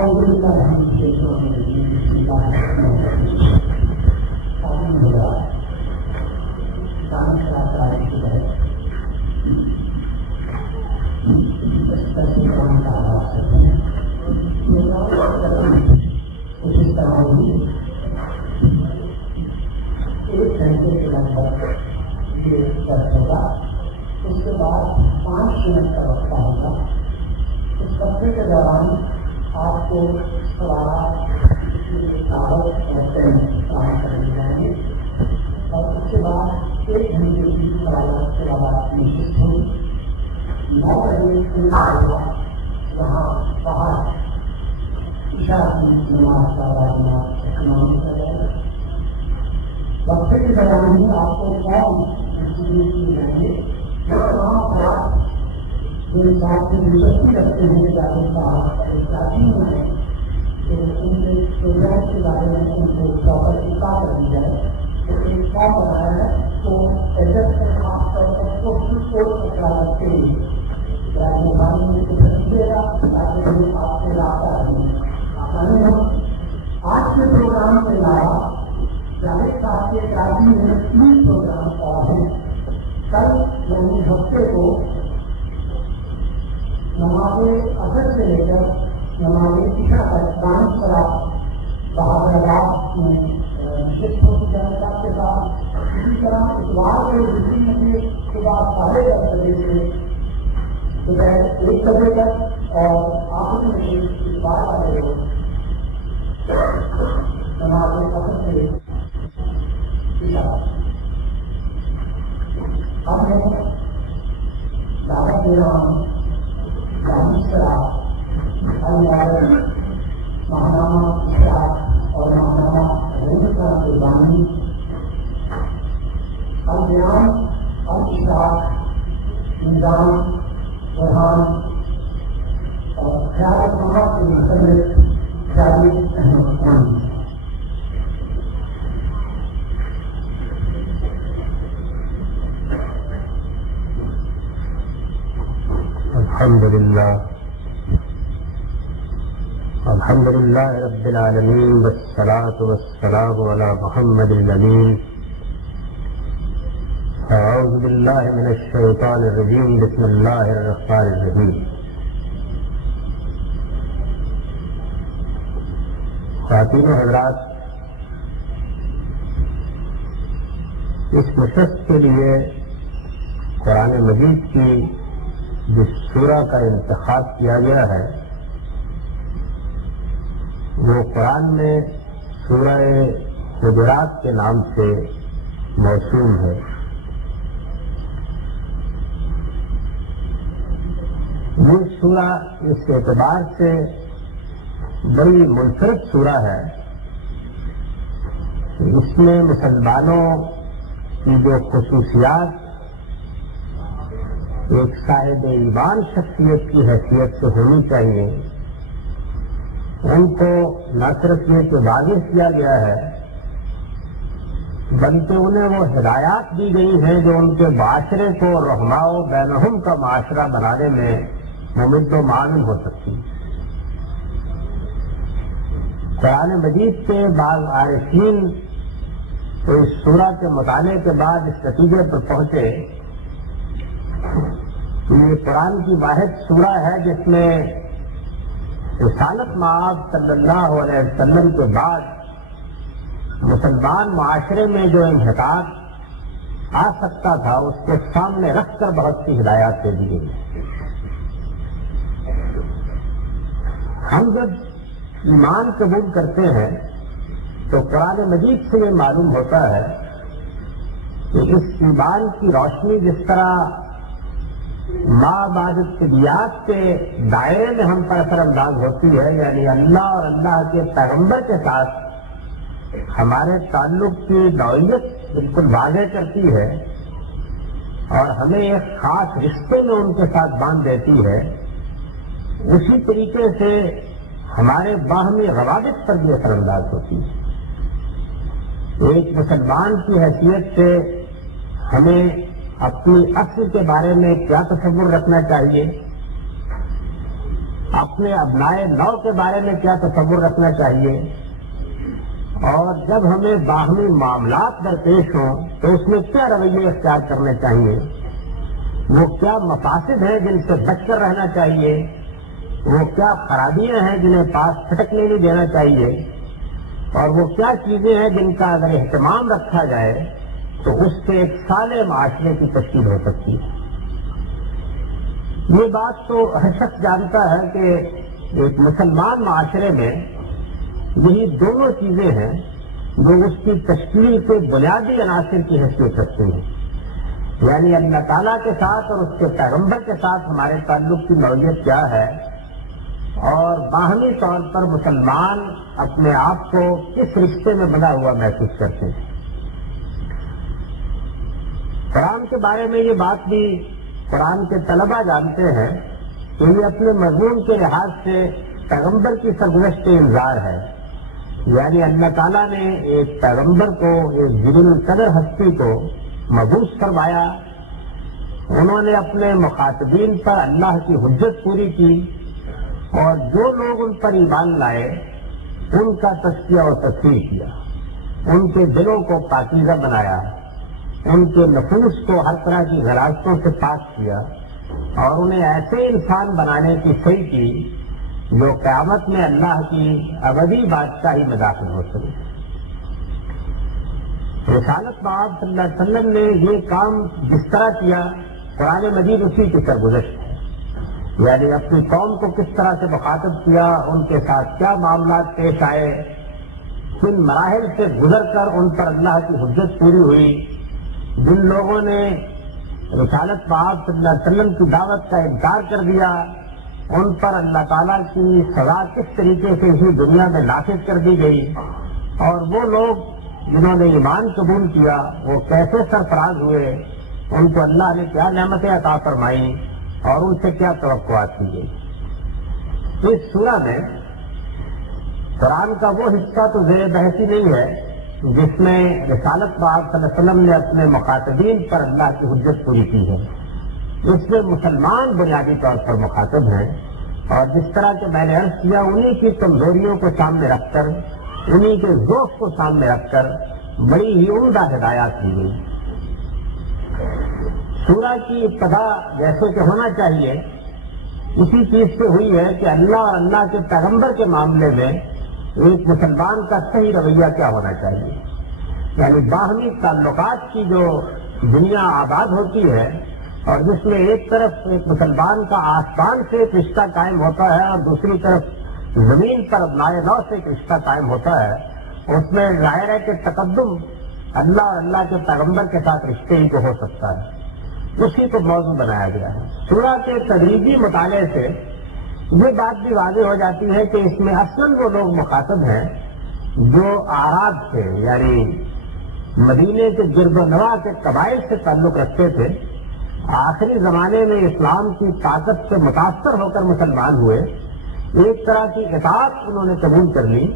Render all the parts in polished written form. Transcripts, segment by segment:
اس کے بعد 5 منٹ کا وقفہ ہوگا. اس وقفے کے دوران آپ کو سوالات دعوت اور پین فراہم کر دی جائیں گے اور اس کے بعد 1 گھنٹے کی سوالات کے بعد نشست ہوئی. 9 بجے وہاں باہر عشاء کی نماز کا باجماعت اہتمام کیا جائے گا. وقفے کے دوران ہی آپ کو فارم ڈسٹریبیوٹ کیے جائیں گے. تمام افراد جو اس بات سے دلچسپی رکھتے ہیں چاہتی ہیں کہ ان کے پروگرام کے بارے میں ان کو پراپر اطلاع کر دی جائے تو ایک فارم بنایا ہے تو ایڈریس سے خاص طور پر پوسٹل کوڈ کا خیال رکھتے ہوئے موبائل میں کچھ رکھیے گا تاکہ لوگ آپ سے رابطہ کریں. آج کے پروگرام کے علاوہ جاوید صاحب کے کراچی میں 3 پروگرام اور ہیں. کل یعنی ہفتے کو نماز اثر سے لے کر نماز عشاء تک ڈانس کرا بہادر آباد میں نشست ہوتی جانب کے ساتھ. اسی طرح اتوار کو میں صبح 10:30 بجے سے دوپہر 1 بجے تک اور آخر میں اتوار والے روز نماز اثر سے اب میں دعوت دے رہا ہوں ماہنامہ اشراق اور ماہنامہ رنگا کے بانی البیان الاشراق نظام فرحان اور خیال محمد کے متعلق جاوید احمد خان. الحمد للہ رب العالمین والصلاة والسلام علی محمد الامین. اعوذ باللہ من الشیطان الرجیم. بسم اللہ الرحمن الرحیم. خواتین و حضرات، اس نشست کے لیے قرآن مجید کی جس سورہ کا انتخاب کیا گیا ہے وہ قرآن میں سورہ حجرات کے نام سے موسوم ہے. یہ سورہ اس اعتبار سے بڑی منفرد سورہ ہے کہ اس میں مسلمانوں کی جو خصوصیات ایک صاحب ایمان شخصیت کی حیثیت سے ہونی چاہیے ان کو نہ صرف یہ کہ واضح کیا گیا ہے بلکہ انہیں وہ ہدایات دی گئی ہیں جو ان کے معاشرے کو رحماء و بینہم کا معاشرہ بنانے میں ممد و معاون ہو سکتی. قرآن مجید کے بعض عارفین تو اس سورہ کے مطالعے کے بعد اس نتیجے پر پہنچے کہ یہ قرآن کی واحد سورہ ہے جس میں رسالت مآب صلی اللہ علیہ وسلم کے بعد مسلمان معاشرے میں جو انحطاط آ سکتا تھا اس کے سامنے رکھ کر بہت سی ہدایات دے دی گئی. ہم جب ایمان قبول کرتے ہیں تو قرآن مجید سے یہ معلوم ہوتا ہے کہ اس ایمان کی روشنی جس طرح ماں بعد طبیعت کے دائرے میں ہم پر اثر انداز ہوتی ہے، یعنی اللہ اور اللہ کے پیغمبر کے ساتھ ہمارے تعلق کی نوعیت بالکل واضح کرتی ہے اور ہمیں ایک خاص رشتے میں ان کے ساتھ باندھ دیتی ہے، اسی طریقے سے ہمارے باہمی روابط پر بھی اثر انداز ہوتی ہے. ایک مسلمان کی حیثیت سے ہمیں اپنی اصل کے بارے میں کیا تصور رکھنا چاہیے، اپنے ابنائے نو کے بارے میں کیا تصور رکھنا چاہیے، اور جب ہمیں باہمی معاملات درپیش ہوں تو اس میں کیا رویے اختیار کرنے چاہیے، وہ کیا مفاسد ہیں جن سے بچ کر رہنا چاہیے، وہ کیا خرابیاں ہیں جنہیں پاس پھٹکنے نہیں دینا چاہیے، اور وہ کیا چیزیں ہیں جن کا اگر اہتمام رکھا جائے تو اس سے ایک صالح معاشرے کی تشکیل ہو سکتی ہے۔ یہ بات تو ہر شخص جانتا ہے کہ ایک مسلمان معاشرے میں یہی دونوں چیزیں ہیں جو اس کی تشکیل کے بنیادی عناصر کی حیثیت رکھتی ہیں، یعنی اللہ تعالیٰ کے ساتھ اور اس کے پیغمبر کے ساتھ ہمارے تعلق کی نوعیت کیا ہے، اور باہمی طور پر مسلمان اپنے آپ کو کس رشتے میں بنا ہوا محسوس کرتے ہیں۔ قرآن کے بارے میں یہ بات بھی قرآن کے طلبہ جانتے ہیں کہ یہ اپنے مضمون کے لحاظ سے پیغمبر کی سرگزشت انذار ہے، یعنی اللہ تعالیٰ نے ایک پیغمبر کو، ایک جلیل القدر ہستی کو مبعوث فرمایا، انہوں نے اپنے مخاطبین پر اللہ کی حجت پوری کی، اور جو لوگ ان پر ایمان لائے ان کا تزکیہ اور تصحیح کیا، ان کے دلوں کو پاکیزہ بنایا، ان کے نفوس کو ہر طرح کی غلاظتوں سے پاک کیا، اور انہیں ایسے انسان بنانے کی صحیح کی جو قیامت میں اللہ کی ابدی بادشاہی میں داخل ہو سکے۔ رسالت مآب صلی اللہ علیہ وسلم نے یہ کام جس طرح کیا، قرآن مجید اسی کی سرگزشت ہے، یعنی اپنی قوم کو کس طرح سے مخاطب کیا، ان کے ساتھ کیا معاملات پیش آئے، کن مراحل سے گزر کر ان پر اللہ کی حجت پوری ہوئی۔ جن لوگوں نے رسالت مآب صلی اللہ علیہ وسلم کی دعوت کا انکار کر دیا، ان پر اللہ تعالیٰ کی سزا کس طریقے سے اسی دنیا میں نافذ کر دی گئی، اور وہ لوگ جنہوں نے ایمان قبول کیا وہ کیسے سرفراز ہوئے، ان کو اللہ نے کیا نعمتیں عطا فرمائیں اور ان سے کیا توقعات کی گئی۔ اس سورہ میں قرآن کا وہ حصہ تو زیر بحثی نہیں ہے جس میں رسالت مآب صلی اللہ علیہ وسلم نے اپنے مخاطبین پر اللہ کی حجت پوری کی ہے۔ اس میں مسلمان بنیادی طور پر مخاطب ہیں، اور جس طرح کہ میں نے عرض کیا انہی کی کمزوریوں کو سامنے رکھ کر، انہی کے ذوق کو سامنے رکھ کر بڑی ہی عمدہ ہدایات کی گئی۔ سورہ کی ابتدا جیسے کہ ہونا چاہیے اسی چیز سے ہوئی ہے کہ اللہ اور اللہ کے پیغمبر کے معاملے میں ایک مسلمان کا صحیح رویہ کیا ہونا چاہیے، یعنی باہمی تعلقات کی جو دنیا آباد ہوتی ہے، اور جس میں ایک طرف ایک مسلمان کا آسمان سے ایک رشتہ قائم ہوتا ہے اور دوسری طرف زمین پر ابنائے نو سے ایک رشتہ قائم ہوتا ہے، اس میں ظاہر ہے کہ تقدم اللہ اور اللہ کے پیغمبر کے ساتھ رشتے ہی کو ہو سکتا ہے، اسی کو موضوع بنایا گیا ہے۔ سورہ کے تدریجی مطالعے سے یہ بات بھی واضح ہو جاتی ہے کہ اس میں اصلاً وہ لوگ مخاطب ہیں جو اعراب تھے، یعنی مدینے کے گرد و نواح کے قبائل سے تعلق رکھتے تھے، آخری زمانے میں اسلام کی طاقت سے متاثر ہو کر مسلمان ہوئے، ایک طرح کی اطاعت انہوں نے قبول کر لی،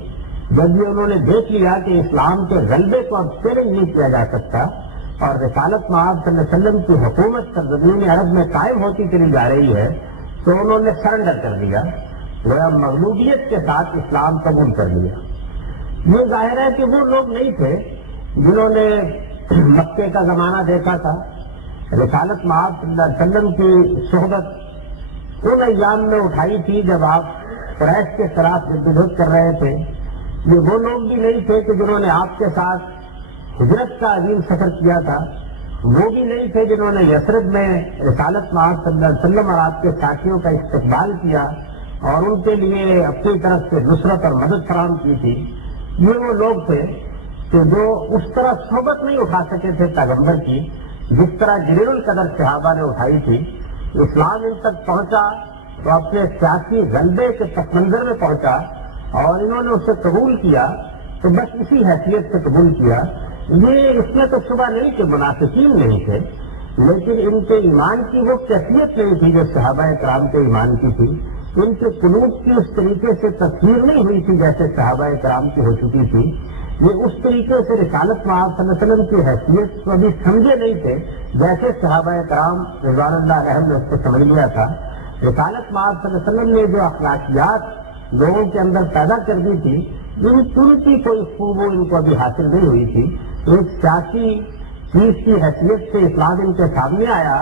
جب یہ انہوں نے دیکھ لیا کہ اسلام کے غلبے کو اب چیلنج نہیں کیا جا سکتا، اور رسالت مآب صلی اللہ علیہ وسلم کی حکومت سرزمین عرب میں قائم ہوتی چلی جا رہی ہے، تو انہوں نے سرنڈر کر دیا، گویا مغلوبیت کے ساتھ اسلام قبول کر لیا۔ یہ ظاہر ہے کہ وہ لوگ نہیں تھے جنہوں نے مکے کا زمانہ دیکھا تھا، رسالت مآب صلی اللہ علیہ وسلم کی صحبت ان ایام میں اٹھائی تھی جب آپ قریش کے خلاف جدوجہد کر رہے تھے۔ یہ وہ لوگ بھی نہیں تھے کہ جنہوں نے آپ کے ساتھ ہجرت کا عظیم سفر کیا تھا، وہ بھی نہیں تھے جنہوں نے یثرب میں رسالت مآب صلی اللہ علیہ وسلم اور آپ کے ساتھیوں کا استقبال کیا اور ان کے لیے اپنی طرف سے نصرت اور مدد فراہم کی تھی۔ یہ وہ لوگ تھے کہ جو اس طرح صحبت نہیں اٹھا سکے تھے پیغمبر کی جس طرح جلیل القدر صحابہ نے اٹھائی تھی۔ اسلام ان تک پہنچا تو اپنے سیاسی غلبے کے پس منظر میں پہنچا، اور انہوں نے اسے قبول کیا تو بس اسی حیثیت سے قبول کیا۔ یہ اس میں تو شبہ نہیں کہ منافقین نہیں تھے، لیکن ان کے ایمان کی وہ کیفیت نہیں تھی جو صحابہ کرام کے ایمان کی تھی۔ ان کے قلوب کی اس طریقے سے تطہیر نہیں ہوئی تھی جیسے صحابہ کرام کی ہو چکی تھی۔ یہ اس طریقے سے رسالت مآب صلی اللہ علیہ وسلم کی حیثیت کو ابھی سمجھے نہیں تھے جیسے صحابہ کرام رضوان اللہ علیہم نے اس کو سمجھ لیا تھا۔ رسالت مآب صلی اللہ علیہ وسلم نے جو اخلاقیات لوگوں کے اندر پیدا کر دی تھی، ان کی کوئی خوب ان کو ابھی حاصل نہیں ہوئی تھی. ایک سیاسی چیز کی حیثیت سے اسلام ان کے سامنے آیا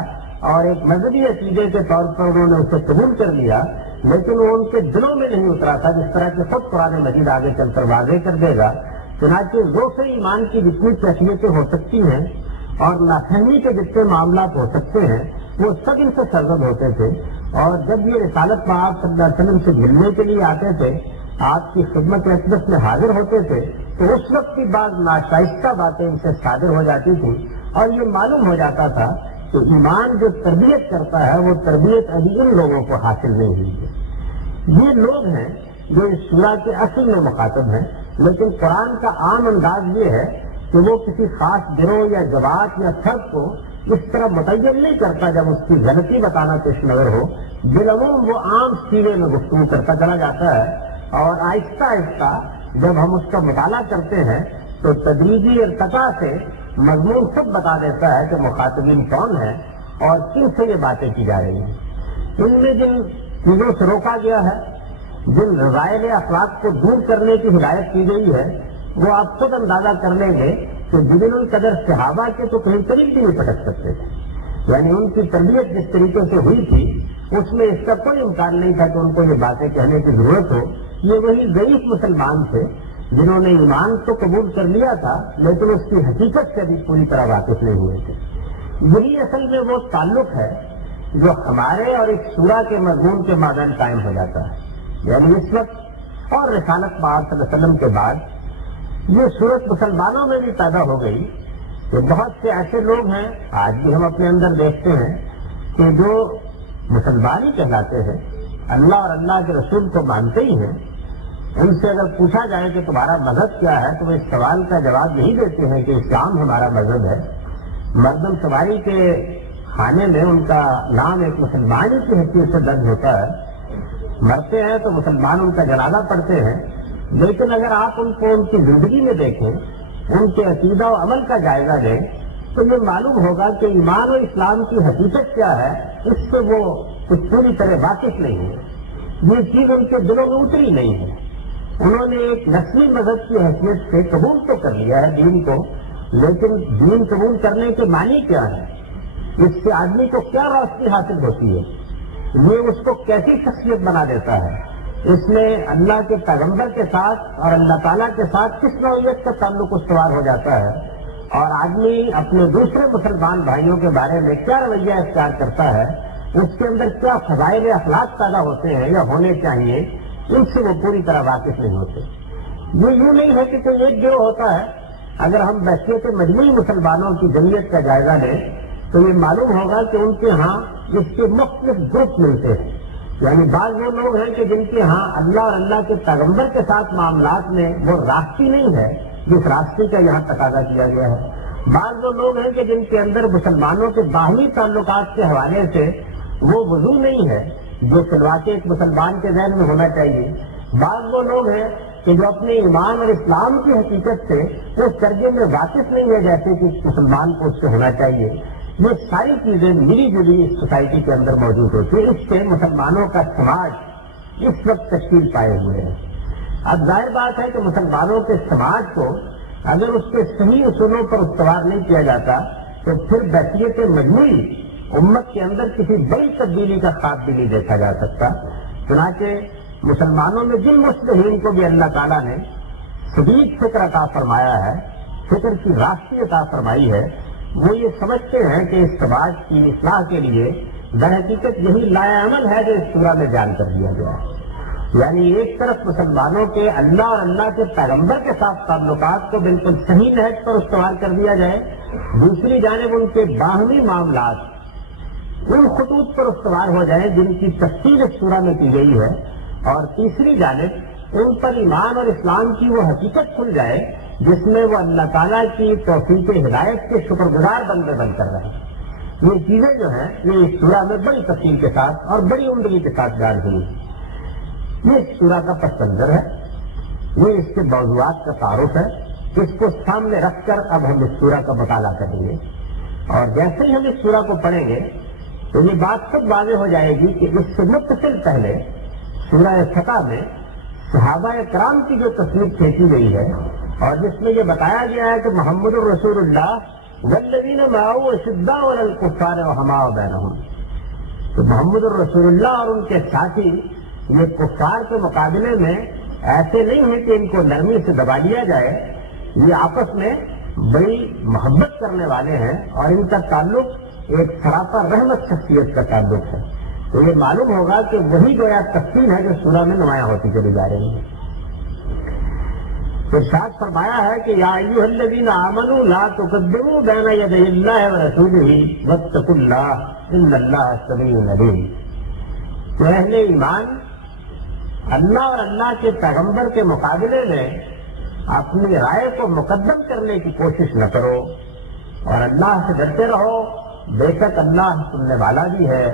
اور ایک مذہبی عقیدے کے طور پر انہوں نے اسے قبول کر لیا، لیکن وہ ان کے دلوں میں نہیں اترا تھا، جس طرح کہ خود قرآن مجید آگے چل کر واضح کر دے گا. چنانچہ ذوق ایمان کی جتنی کیفیتیں ہو سکتی ہیں اور نافہمی کے جتنے معاملات ہو سکتے ہیں وہ سب ان سے سرزد ہوتے تھے. اور جب یہ رسالت مآب صلی اللہ علیہ وسلم سے ملنے کے لیے آتے تھے، آپ کی خدمت اقدس میں حاضر ہوتے تھے، تو اس وقت کی بعض ناشائستہ باتیں ان سے صادر ہو جاتی تھی اور یہ معلوم ہو جاتا تھا کہ ایمان جو تربیت کرتا ہے وہ تربیت ابھی ان لوگوں کو حاصل نہیں ہوئی ہے. یہ لوگ ہیں جو اس سورہ کے اصل میں مخاطب ہیں، لیکن قرآن کا عام انداز یہ ہے کہ وہ کسی خاص گروہ یا جماعت یا فرد کو اس طرح متعین نہیں کرتا جب اس کی غلطی بتانا پیش نظر ہو. بالعموم وہ عام سیرے میں گفتگو کرتا چلا جاتا ہے اور آہستہ آہستہ جب ہم اس کا مطالعہ کرتے ہیں تو تدریجی ارتقاء سے مضمون خود بتا دیتا ہے کہ مخاطبین کون ہیں اور کن سے یہ باتیں کی جا رہی ہیں. ان میں جن چیزوں سے روکا گیا ہے، جن رضائل اخلاق کو دور کرنے کی ہدایت کی گئی ہے، وہ آپ خود اندازہ کر لیں گے کہ بدون القدر صحابہ کے تو کہیں قریب بھی نہیں پٹک سکتے تھے. یعنی ان کی تربیت جس طریقے سے ہوئی تھی اس میں اس کا کوئی امکان نہیں تھا کہ ان کو یہ باتیں کہنے کی ضرورت ہو. یہ وہی ضعیف مسلمان تھے جنہوں نے ایمان تو قبول کر لیا تھا لیکن اس کی حقیقت سے بھی پوری طرح واقف نہیں ہوئے تھے. یہی اصل میں وہ تعلق ہے جو ہمارے اور اس سورہ کے مضمون کے مابین قائم ہو جاتا ہے. یعنی اس وقت اور رسالت مآب صلی اللہ علیہ وسلم کے بعد یہ صورت مسلمانوں میں بھی پیدا ہو گئی کہ بہت سے ایسے لوگ ہیں، آج بھی ہم اپنے اندر دیکھتے ہیں کہ جو مسلمان ہی کہلاتے ہیں، اللہ اور اللہ کے رسول کو مانتے ہی ہیں. ان سے اگر پوچھا جائے کہ تمہارا مذہب کیا ہے تو وہ اس سوال کا جواب یہی دیتے ہیں کہ اسلام ہمارا مذہب ہے. مردم شماری کے خانے میں ان کا نام ایک مسلمان کی حیثیت سے درج ہوتا ہے. مرتے ہیں تو مسلمان ان کا جنازہ پڑھتے ہیں، لیکن اگر آپ ان کو ان کی زندگی میں دیکھیں، ان کے عقیدہ و عمل کا جائزہ لیں تو یہ معلوم ہوگا کہ ایمان و اسلام کی حقیقت کیا ہے اس سے وہ کچھ پوری طرح واقف نہیں ہے. یہ چیز ان کے دلوں میں اتری نہیں ہے. انہوں نے ایک نسلی مذہب کی حیثیت سے قبول تو کر لیا ہے دین کو، لیکن دین قبول کرنے کے معنی کیا ہے، اس سے آدمی کو کیا روشنی حاصل ہوتی ہے، یہ اس کو کیسی شخصیت بنا دیتا ہے، اس میں اللہ کے پیغمبر کے ساتھ اور اللہ تعالیٰ کے ساتھ کس نوعیت کا تعلق استوار ہو جاتا ہے، اور آدمی اپنے دوسرے مسلمان بھائیوں کے بارے میں کیا رویہ اختیار کرتا ہے، اس کے اندر کیا فضائل اخلاق پیدا ہوتے ہیں یا ہونے چاہیے، ان سے وہ پوری طرح واقف نہیں ہوتے. یہ یوں نہیں ہے کہ کوئی ایک گروہ ہوتا ہے. اگر ہم بحثیت مجموعی مسلمانوں کی جمعیت کا جائزہ لیں تو یہ معلوم ہوگا کہ ان کے ہاں اس کے مختلف گروپ ملتے ہیں. یعنی بعض وہ لوگ ہیں کہ جن کے ہاں اللہ اور اللہ کے پیغمبر کے ساتھ معاملات میں وہ راستی نہیں ہے جس راستے کا یہاں تقاضا کیا گیا ہے. بعض وہ لوگ ہیں کہ جن کے اندر مسلمانوں کے باہمی تعلقات کے حوالے سے وہ وضو نہیں ہے جو سلواتے ایک مسلمان کے ذہن میں ہونا چاہیے. بعض وہ لوگ ہیں کہ جو اپنے ایمان اور اسلام کی حقیقت سے اس درجے میں واقف نہیں ہے جیسے کہ مسلمان کو اس سے ہونا چاہیے. یہ ساری چیزیں ملی جلی اس سوسائٹی کے اندر موجود ہوتی ہیں. اس سے مسلمانوں کا سماج اس وقت تشکیل پائے ہوئے ہیں. اب ظاہر بات ہے کہ مسلمانوں کے سماج کو اگر اس کے صحیح اصولوں پر استوار نہیں کیا جاتا تو پھر بحثیت مجموعی امت کے اندر کسی بڑی تبدیلی کا خواب بھی نہیں دیکھا جا سکتا. چنانچہ مسلمانوں میں جن مصلحین کو بھی اللہ تعالیٰ نے شدید فکر عطا فرمایا ہے، فکر کی راستی عطا فرمائی ہے، وہ یہ سمجھتے ہیں کہ اس سماج کی اصلاح کے لیے در حقیقت یہی لائے عمل ہے جو اس سورہ میں بیان کر دیا گیا ہے. یعنی ایک طرف مسلمانوں کے اللہ اور اللہ کے پیغمبر کے ساتھ تعلقات کو بالکل صحیح نہج پر استوار کر دیا جائے، دوسری جانب ان کے باہمی معاملات ان خطوط پر استوار ہو جائیں جن کی تفصیل اس سورہ میں کی گئی ہے، اور تیسری جانب ان پر ایمان اور اسلام کی وہ حقیقت کھل جائے جس میں وہ اللہ تعالیٰ کی توفیق ہدایت کے شکر گزار بندے بن کر رہے ہیں. یہ چیزیں جو ہیں یہ اس سورہ میں بڑی تفصیل کے ساتھ اور بڑی عمدگی کے ساتھ بیان ہوئی. یہ اس سورہ کا پس منظر ہے، یہ اس کے موضوعات کا تعارف ہے. اس کو سامنے رکھ کر اب ہم اس سورہ کا مطالعہ کریں گے، اور جیسے ہی ہم اس سورہ کو پڑھیں گے تو یہ بات خود واضح ہو جائے گی کہ اس سے متصل پہلے سورہ فتح میں صحابہ کرام کی جو تصویر کھینچی گئی ہے اور جس میں یہ بتایا گیا ہے کہ محمد الرسول اللہ والذین معه اشداء علی الکفار رحماء بینہم، تو محمد الرسول اللہ اور ان کے ساتھی یہ کفار کے مقابلے میں ایسے نہیں ہیں کہ ان کو نرمی سے دبا دیا جائے، یہ آپس میں بڑی محبت کرنے والے ہیں اور ان کا تعلق ایک سراپا رحمت شخصیت کا تعلق ہے۔ تو یہ معلوم ہوگا کہ وہی گویا تفصیل ہے جو سورہ میں نمایاں ہوتی چلی جا رہی ہے۔ ارشاد فرمایا ہے کہ یا ایھا الذین آمنوا لا تقدموا بین یدی اللہ ورسولہ واتقوا اللہ ان اللہ سمیع علیم، تو اہل ایمان اللہ اور اللہ کے پیغمبر کے مقابلے میں اپنی رائے کو مقدم کرنے کی کوشش نہ کرو اور اللہ سے ڈرتے رہو، بے شک اللہ سننے والا بھی ہے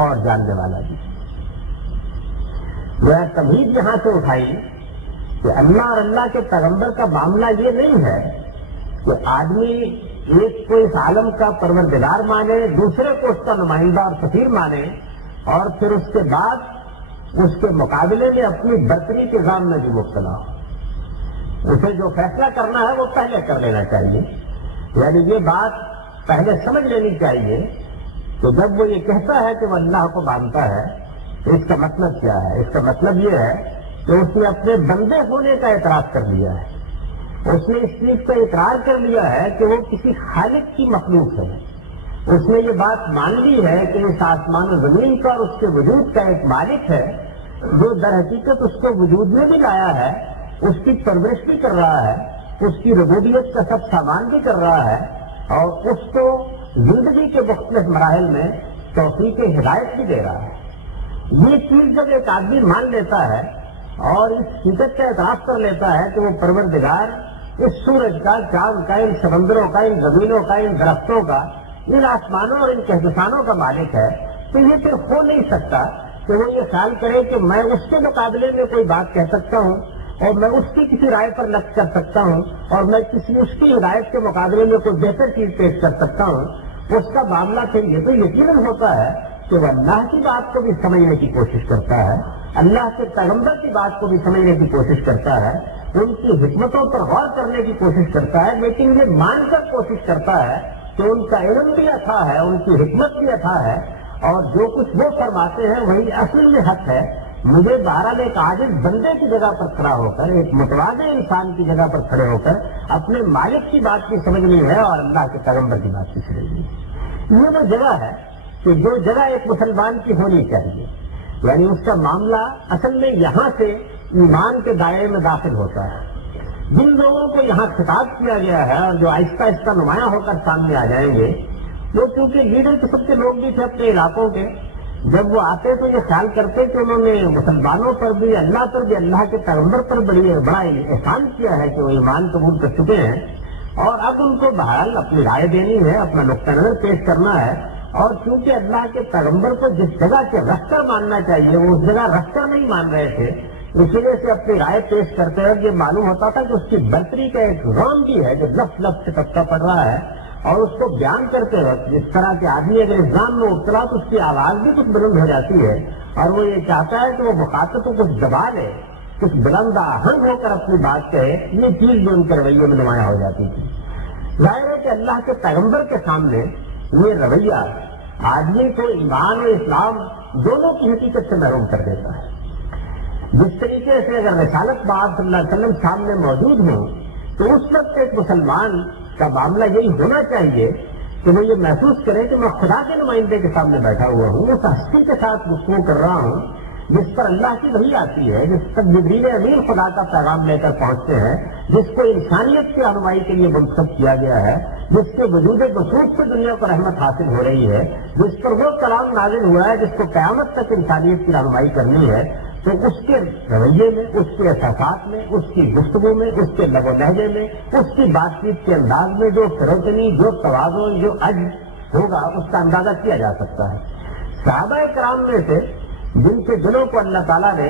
اور جاننے والا بھی ہے۔ وہ تمہید یہاں سے اٹھائی کہ اللہ اور اللہ کے پیغمبر کا معاملہ یہ نہیں ہے کہ آدمی ایک کو اس عالم کا پروردگار مانے، دوسرے کو اس کا نمائندہ اور سفیر مانے اور پھر اس کے بعد اس کے مقابلے میں اپنی برتری کے غم میں بھی مبتلا ہو۔ اسے جو فیصلہ کرنا ہے وہ پہلے کر لینا چاہیے، یعنی یہ بات پہلے سمجھ لینی چاہیے کہ جب وہ یہ کہتا ہے کہ وہ اللہ کو مانتا ہے تو اس کا مطلب کیا ہے؟ اس کا مطلب یہ ہے کہ اس نے اپنے بندے ہونے کا اعتراف کر لیا ہے، اس نے اس چیز کا اقرار کر لیا ہے کہ وہ کسی خالق کی مخلوق ہے، اس نے یہ بات مان لی ہے کہ اس آسمان و زمین کا اور اس کے وجود کا ایک مالک ہے جو در حقیقت اس کو وجود میں بھی لایا ہے، اس کی پرورش بھی کر رہا ہے، اس کی ربوبیت کا سب سامان بھی کر رہا ہے اور اس کو زندگی کے مختلف مراحل میں توفیق ہدایت بھی دے رہا ہے۔ یہ چیز جب ایک آدمی مان لیتا ہے اور اس حقیقت کا اعتراف کر لیتا ہے کہ وہ پروردگار اس سورج کا، چاند کا، ان سمندروں کا، ان زمینوں کا، ان درختوں کا، ان آسمانوں اور ان کہکشانوں کا مالک ہے، تو یہ پھر ہو نہیں سکتا کہ وہ یہ خیال کرے کہ میں اس کے مقابلے میں کوئی بات کہہ سکتا ہوں اور میں اس کی کسی رائے پر نقد کر سکتا ہوں اور میں اس کی ہدایت کے مقابلے میں کوئی بہتر چیز پیش کر سکتا ہوں۔ اس کا معاملہ پھر یہ تو یقیناً ہوتا ہے کہ وہ اللہ کی بات کو بھی سمجھنے کی کوشش کرتا ہے، اللہ کے پیغمبر کی بات کو بھی سمجھنے کی کوشش کرتا ہے، ان کی حکمتوں پر غور کرنے کی کوشش کرتا ہے، لیکن یہ مان کر کوشش کرتا ہے کہ ان کا علم بھی اتھا ہے، ان کی حکمت بھی اتھا ہے اور جو کچھ وہ فرماتے ہیں وہی اصل میں حق ہے۔ مجھے بہرحال ایک عاجز بندے کی جگہ پر کھڑا ہو کر، ایک متواضع انسان کی جگہ پر کھڑے ہو کر اپنے مالک کی بات بھی سمجھنی ہے اور اللہ کے پیغمبر کی بات بھی سمجھنی ہے۔ یہ وہ جگہ ہے کہ جو جگہ ایک مسلمان کی ہونی چاہیے، یعنی اس کا معاملہ اصل میں یہاں سے ایمان کے دائرے میں داخل ہوتا ہے۔ جن لوگوں کو یہاں خطاب کیا گیا ہے اور جو آہستہ آہستہ نمایاں ہو کر سامنے آ جائیں گے، وہ کیونکہ لیڈر قسم کے لوگ بھی تھے اپنے علاقوں کے، جب وہ آتے تو یہ خیال کرتے کہ انہوں نے مسلمانوں پر بھی، اللہ پر بھی، اللہ کے پیغمبر پر بڑا احسان کیا ہے کہ وہ ایمان قبول کر چکے ہیں اور اب ان کو بہرحال اپنی رائے دینی ہے، اپنا نقطہ نظر پیش کرنا ہے، اور چونکہ اللہ کے پیغمبر کو جس جگہ سے رکھ کر ماننا چاہیے وہ اس جگہ رکھ کر نہیں مان رہے تھے، اس وجہ سے اپنی رائے پیش کرتے ہوئے یہ معلوم ہوتا تھا کہ اس کی برتری کا ایک غم بھی ہے جو لفظ لفظ سے ٹپکا پڑ رہا ہے، اور اس کو بیان کرتے وقت جس طرح کے آدمی اگر الزام میں مبتلا تو اس کی آواز بھی کچھ بلند ہو جاتی ہے اور وہ یہ چاہتا ہے کہ وہ مخاطب کو کچھ دبا لے، کچھ بلند آہنگ ہو کر اپنی بات کہے، یہ چیز بھی ان کے رویے میں نمایاں ہو جاتی تھی۔ ظاہر ہے کہ اللہ کے پیغمبر کے سامنے یہ رویہ آدمی کو ایمان و اسلام دونوں کی حقیقت سے محروم کر دیتا ہے۔ جس طریقے سے اگر رسالت باب صلی اللہ علیہ وسلم سامنے موجود ہوں تو اس وقت ایک مسلمان کا معاملہ یہی ہونا چاہیے کہ وہ یہ محسوس کرے کہ میں خدا کے نمائندے کے سامنے بیٹھا ہوا ہوں، اس ہستی کے ساتھ گفتگو کر رہا ہوں جس پر اللہ کی وحی آتی ہے، جس پر جبریل امین خدا کا پیغام لے کر پہنچتے ہیں، جس کو انسانیت کی رہنمائی کے لیے منتخب کیا گیا ہے، جس کے وجود بسوط سے دنیا کو رحمت حاصل ہو رہی ہے، جس پر وہ کلام نازل ہوا ہے جس کو قیامت تک انسانیت کی رہنمائی کرنی ہے، تو اس کے رویے میں، اس کے احساسات میں، اس کی گفتگو میں، اس کے لب و لہجے میں، اس کی بات چیت کے انداز میں جو فروتنی، جو توازن، جو عجز ہوگا اس کا اندازہ کیا جا سکتا ہے۔ صحابہ کرام میں سے جن کے دلوں کو اللہ تعالیٰ نے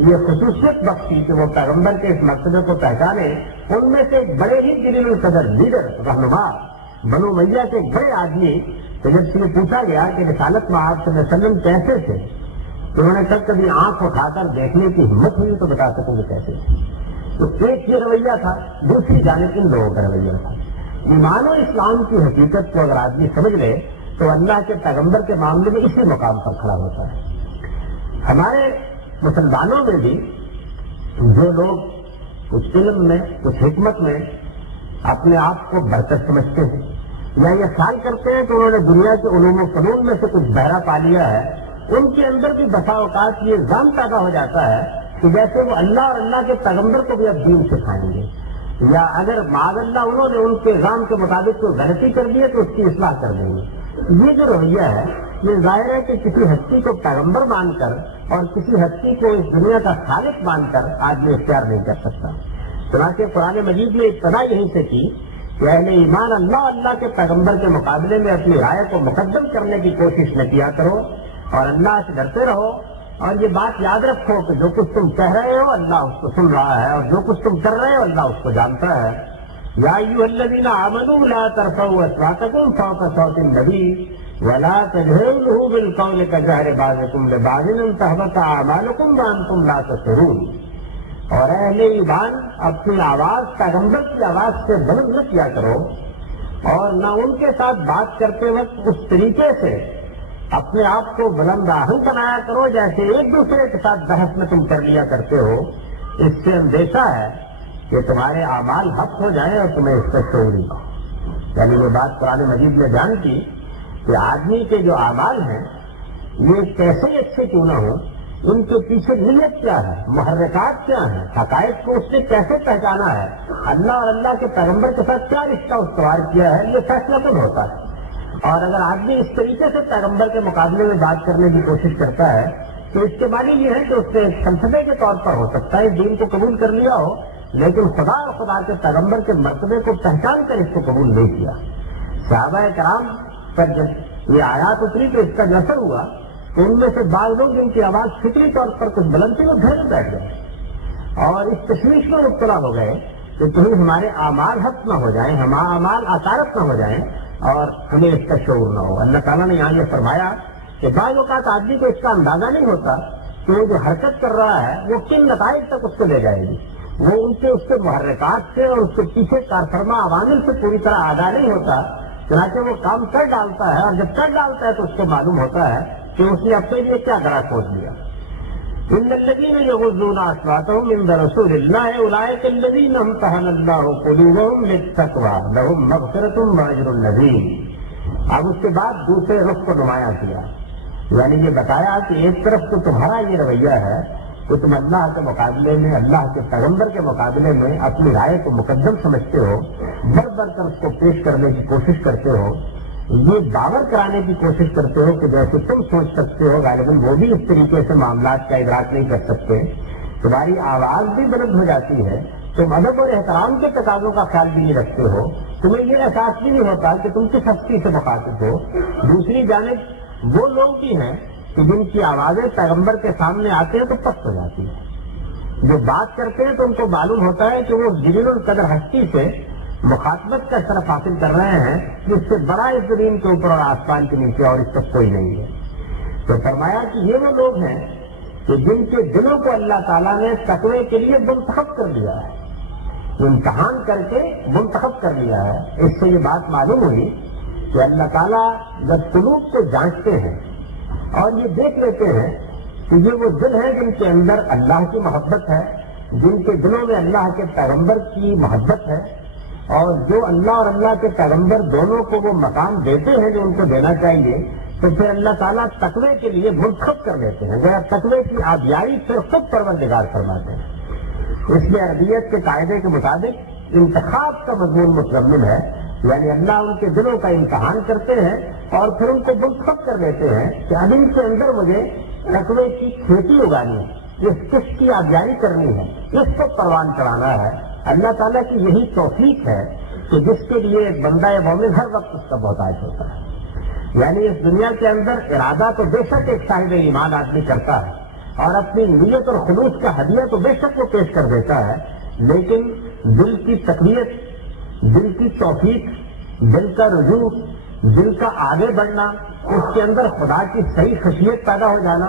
یہ خصوصیت بخشی کہ وہ پیغمبر کے اس مرتبے کو پہچانے، ان میں سے ایک بڑے ہی جلیل القدر لیڈر، رہنما بنو امیہ کے ایک بڑے آدمی تو جب سے پوچھا گیا کہ رسالت میں آپ صلی اللہ علیہ وسلم کیسے تھے تو انہوں نے کبھی آنکھ اٹھا کر دیکھنے کی ہمت ہوئی تو بتا سکوں گے کیسے. تو ایک یہ رویہ تھا، دوسری جانب ان لوگوں کا رویہ تھا. ایمان و اسلام کی حقیقت کو اگر آدمی سمجھ لے تو اللہ کے پیغمبر کے معاملے میں اسی مقام پر کھڑا ہوتا ہے. ہمارے مسلمانوں میں بھی جو لوگ کچھ علم میں کچھ حکمت میں اپنے آپ کو برتر سمجھتے ہیں یا یہ خیال کرتے ہیں کہ انہوں نے دنیا کے علوم و فنون میں سے کچھ بہرا پا لیا ہے، ان کے اندر بھی بسا اوقات یہ ظن پیدا ہو جاتا ہے کہ جیسے وہ اللہ اور اللہ کے پیغمبر کو بھی اب دین سکھائیں گے، یا اگر معاذ اللہ انہوں نے ان کے نظام کے مطابق کوئی غلطی کر دی ہے تو اس کی اصلاح کر دیں گے. یہ جو رویہ ہے یہ ظاہر ہے کہ کسی ہستی کو پیغمبر مان کر اور کسی ہستی کو اس دنیا کا خالق مان کر آدمی اختیار نہیں کر سکتا. چنانچہ قرآن مجید نے ابتدا یہیں سے کی کہ اہل ایمان اللہ کے پیغمبر کے مقابلے میں اپنی رائے کو مقدم کرنے کی کوشش نہ کیا کرو اور اللہ سے ڈرتے رہو، اور یہ بات یاد رکھو کہ جو کچھ تم کہہ رہے ہو اللہ اس کو سن رہا ہے اور جو کچھ تم کر رہے ہو اللہ اس کو جانتا ہے. یا ایھا الذین آمنوا لا ترفعوا اصواتکم فوق صوت النبی ولا تجهروا له بالقول كجهر بعضکم لبعض ان تحبط اعمالکم وانتم لا تشعرون. اور اہل ایمان اپنی آواز پیغمبر کی آواز سے بلند نہ کیا کرو اور نہ ان کے ساتھ بات کرتے وقت اس طریقے سے اپنے آپ کو بلند آہنگ بنایا کرو جیسے ایک دوسرے کے ساتھ بحث میں تم کر لیا کرتے ہو. اس سے اندیشہ ہے کہ تمہارے اعمال حق ہو جائیں اور تمہیں اس کا شعور نہیں ہو. یعنی یہ بات قرآن مجید نے بیان کی کہ آدمی کے جو اعمال ہیں یہ کیسے اچھے کیوں نہ ہوں، ان کے پیچھے نیت کیا ہے، محرکات کیا ہیں، حقائق کو اس نے کیسے پہچانا ہے، اللہ اور اللہ کے پیغمبر کے ساتھ کیا رشتہ استوار کیا ہے، یہ فیصلہ خود ہوتا ہے. اور اگر آدمی اس طریقے سے پیغمبر کے مقابلے میں بات کرنے کی کوشش کرتا ہے تو اس کے معنی یہ ہے کہ اس نے ایک فلسفے کے طور پر ہو سکتا ہے دین کو قبول کر لیا ہو لیکن خدا اور خدا کے پیغمبر کے مرتبے کو پہچان کر اس کو قبول نہیں کیا. صحابہ کرام پر جب یہ آیات اتری تو اس کا جو اثر ہوا تو ان میں سے بعض لوگ جن کی آواز فطری طور پر کچھ بلند تھی وہ گھر میں بیٹھ گئے اور اس تشویش میں مبتلا ہو گئے کہ کہیں ہمارے اعمال حق نہ ہو جائیں، ہمارے اعمال عطارت نہ ہو جائیں اور ہمیں اس کا شعور نہ ہو. اللہ تعالیٰ نے یہاں یہ فرمایا کہ بعض اوقات آدمی کو اس کا اندازہ نہیں ہوتا کہ وہ جو حرکت کر رہا ہے وہ کن نتائج تک اس کو لے جائے گی. وہ اس کے محرکات سے اور اس کے پیچھے کارفرما عوامل سے پوری طرح آگاہ نہیں ہوتا، چنانچہ وہ کام کر ڈالتا ہے اور جب کر ڈالتا ہے تو اس کو معلوم ہوتا ہے کہ اس نے اپنے لیے کیا گڑا کھود لیا. ان الذين يغضون اصواتهم عند رسول الله اولئك الذين امتحن الله قلوبهم للتقوى لهم مغفرة واجر عظيم. اب اس کے بعد دوسرے رخ کو نمایاں کیا، یعنی یہ بتایا کہ ایک طرف تو تمہارا یہ رویہ ہے کہ تم اللہ کے مقابلے میں اللہ کے پیغمبر کے مقابلے میں اپنی رائے کو مقدم سمجھتے ہو، بڑھ بڑھ کر اس کو پیش کرنے کی کوشش کرتے ہو، یہ باور کرانے کی کوشش کرتے ہو کہ جیسے تم سوچ سکتے ہو غالباً وہ بھی اس طریقے سے معاملات کا ادراک نہیں کر سکتے. تمہاری آواز بھی بلند ہو جاتی ہے، تم ادب اور احترام کے تقاضوں کا خیال بھی نہیں رکھتے ہو، تمہیں یہ احساس بھی نہیں ہوتا کہ تم کس ہستی سے مخاطب ہو. دوسری جانب وہ لوگ بھی ہیں کہ جن کی آوازیں پیغمبر کے سامنے آتے ہیں تو پست ہو جاتی ہیں. جو بات کرتے ہیں تو ان کو معلوم ہوتا ہے کہ وہ جلیل القدر ہستی سے مخاطبت کا شرف حاصل کر رہے ہیں جس سے بڑا اس زمین کے اوپر اور آسمان کے نیچے اور اس تک کوئی نہیں ہے. تو فرمایا کہ یہ وہ لوگ ہیں کہ جن کے دلوں کو اللہ تعالیٰ نے تقوی کے لیے منتخب کر دیا ہے، امتحان کر کے منتخب کر لیا ہے. اس سے یہ بات معلوم ہوئی کہ اللہ تعالیٰ جب قلوب کو جانچتے ہیں اور یہ دیکھ لیتے ہیں کہ یہ وہ دل ہیں جن کے اندر اللہ کی محبت ہے، جن کے دلوں میں اللہ کے پیغمبر کی محبت ہے اور جو اللہ اور اللہ کے پیغمبر دونوں کو وہ مقام دیتے ہیں جو ان کو دینا چاہیے، تو پھر اللہ تعالیٰ تقوی کے لیے منتخب کر لیتے ہیں، وہ تقوی کی آبیاری سے خود پروردگار فرماتے ہیں. اس لیے عربیت کے قاعدے کے مطابق انتخاب کا مضمون متضمن ہے، یعنی اللہ ان کے دلوں کا امتحان کرتے ہیں اور پھر ان کو منتخب کر لیتے ہیں کہ اب ان کے اندر مجھے تقوی کی کھیتی اگانی ہے، اس قسط کی آبیاری کرنی ہے، اس کو پروان چڑھانا ہے. اللہ تعالیٰ کی یہی توفیق ہے کہ جس کے لیے ایک بندہ مومن ہر وقت اس کا محتاج ہوتا ہے. یعنی اس دنیا کے اندر ارادہ تو بے شک ایک صاحب ایمان آدمی کرتا ہے اور اپنی نیت اور خلوص کا ہدیہ تو بے شک وہ پیش کر دیتا ہے، لیکن دل کی تقویت، دل کی توفیق دل کا رجوع، دل کا آگے بڑھنا، اس کے اندر خدا کی صحیح خشیت پیدا ہو جانا،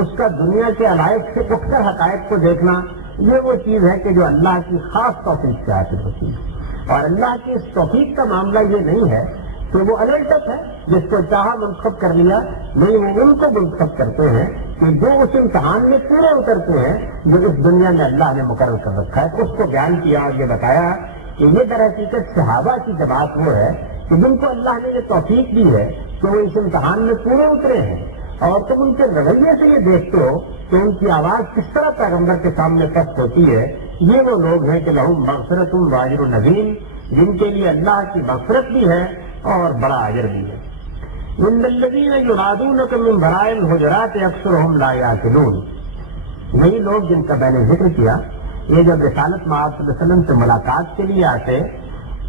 اس کا دنیا کے علائق سے اٹھ کر حقائق کو دیکھنا، یہ وہ چیز ہے کہ جو اللہ کی خاص توفیق سے حاصل ہوتی ہے۔ اور اللہ کی اس توفیق کا معاملہ یہ نہیں ہے کہ وہ الٹپ ہے، جس کو چاہا منتخب کر لیا، نہیں، وہ ان کو منتخب کرتے ہیں کہ جو اس امتحان میں پورے اترتے ہیں جو اس دنیا میں اللہ نے مقرر کر رکھا ہے۔ اس کو بیان کیا اور یہ بتایا کہ یہ در حقیقت صحابہ کی جماعت وہ ہے کہ جن کو اللہ نے یہ توفیق دی ہے کہ وہ اس امتحان میں پورے اترے ہیں، اور تم ان کے رویے سے یہ دیکھتے ہو کہ ان کی آواز کس طرح پیغمبر کے سامنے پست ہوتی ہے۔ یہ وہ لوگ ہیں کہ لہم مغفرۃ واجر نظیم، جن کے لیے اللہ کی مغفرت بھی ہے اور بڑا اجر بھی ہے۔ ان الذین ینادونک من وراء الحجرات اکثرهم لا یعقلون، یہی لوگ جن کا میں نے ذکر کیا، یہ جب رسالت مآب صلی اللہ علیہ وسلم سے ملاقات کے لیے آتے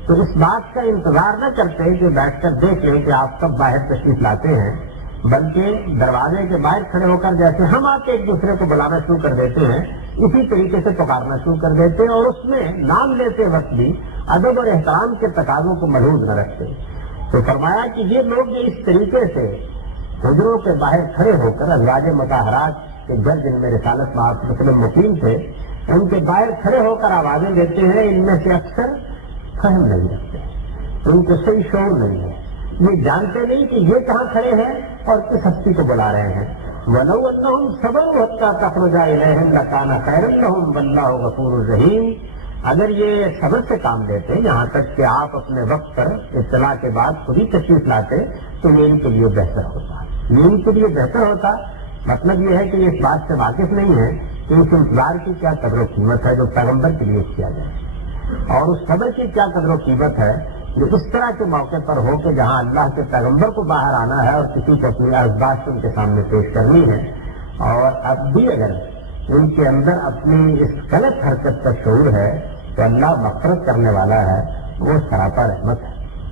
تو اس بات کا انتظار نہ کرتے کہ بیٹھ کر دیکھ لیں کہ آپ کب باہر تشریف لاتے ہیں، بلکہ دروازے کے باہر کھڑے ہو کر جیسے ہم آپ ایک دوسرے کو بلانا شروع کر دیتے ہیں، اسی طریقے سے پکارنا شروع کر دیتے ہیں، اور اس میں نام لیتے وقت بھی ادب اور احترام کے تقاضوں کو ملحوظ نہ رکھتے۔ تو فرمایا کہ یہ لوگ جو اس طریقے سے حجروں کے باہر کھڑے ہو کر ازواج مطہرات کے گھر جن میں رسالت مآب صلی اللہ علیہ وسلم مقیم تھے، ان کے باہر کھڑے ہو کر آوازیں دیتے ہیں، ان میں سے اکثر فہم نہیں رکھتے، ان کو صحیح شعور نہیں ہے، یہ جانتے نہیں کہ یہ کہاں کھڑے ہیں اور کس ہستی کو بلا رہے ہیں۔ وَلَوْ أَنَّهُمْ صَبَرُوا حَتَّىٰ تَخْرُجَ إِلَيْهِمْ لَكَانَ خَيْرًا لَهُمْ وَاللَّهُ غَفُورٌ رَحِيمٌ، اگر یہ صبر سے کام لیتے یہاں تک کہ آپ اپنے وقت پر اطلاع کے بعد خود ہی تشریف لاتے تو یہ ان کے لیے بہتر ہوتا، یہ ان کے لیے بہتر ہوتا۔ مطلب یہ ہے کہ یہ اس بات سے واقف نہیں ہے کہ اس انتظار کی کیا قدر و قیمت ہے جو پیغمبر کے لیے کیا جائے، اور اس صبر کی کیا قدر و قیمت ہے جو اس طرح کے موقع پر ہو کہ جہاں اللہ کے پیغمبر کو باہر آنا ہے اور کسی کو اپنی ازباش ان کے سامنے پیش کرنی ہے، اور اب بھی اگر ان کے اندر اپنی اس غلط حرکت کا شعور ہے تو اللہ مغفرت کرنے والا ہے، وہ سراپا رحمت ہے،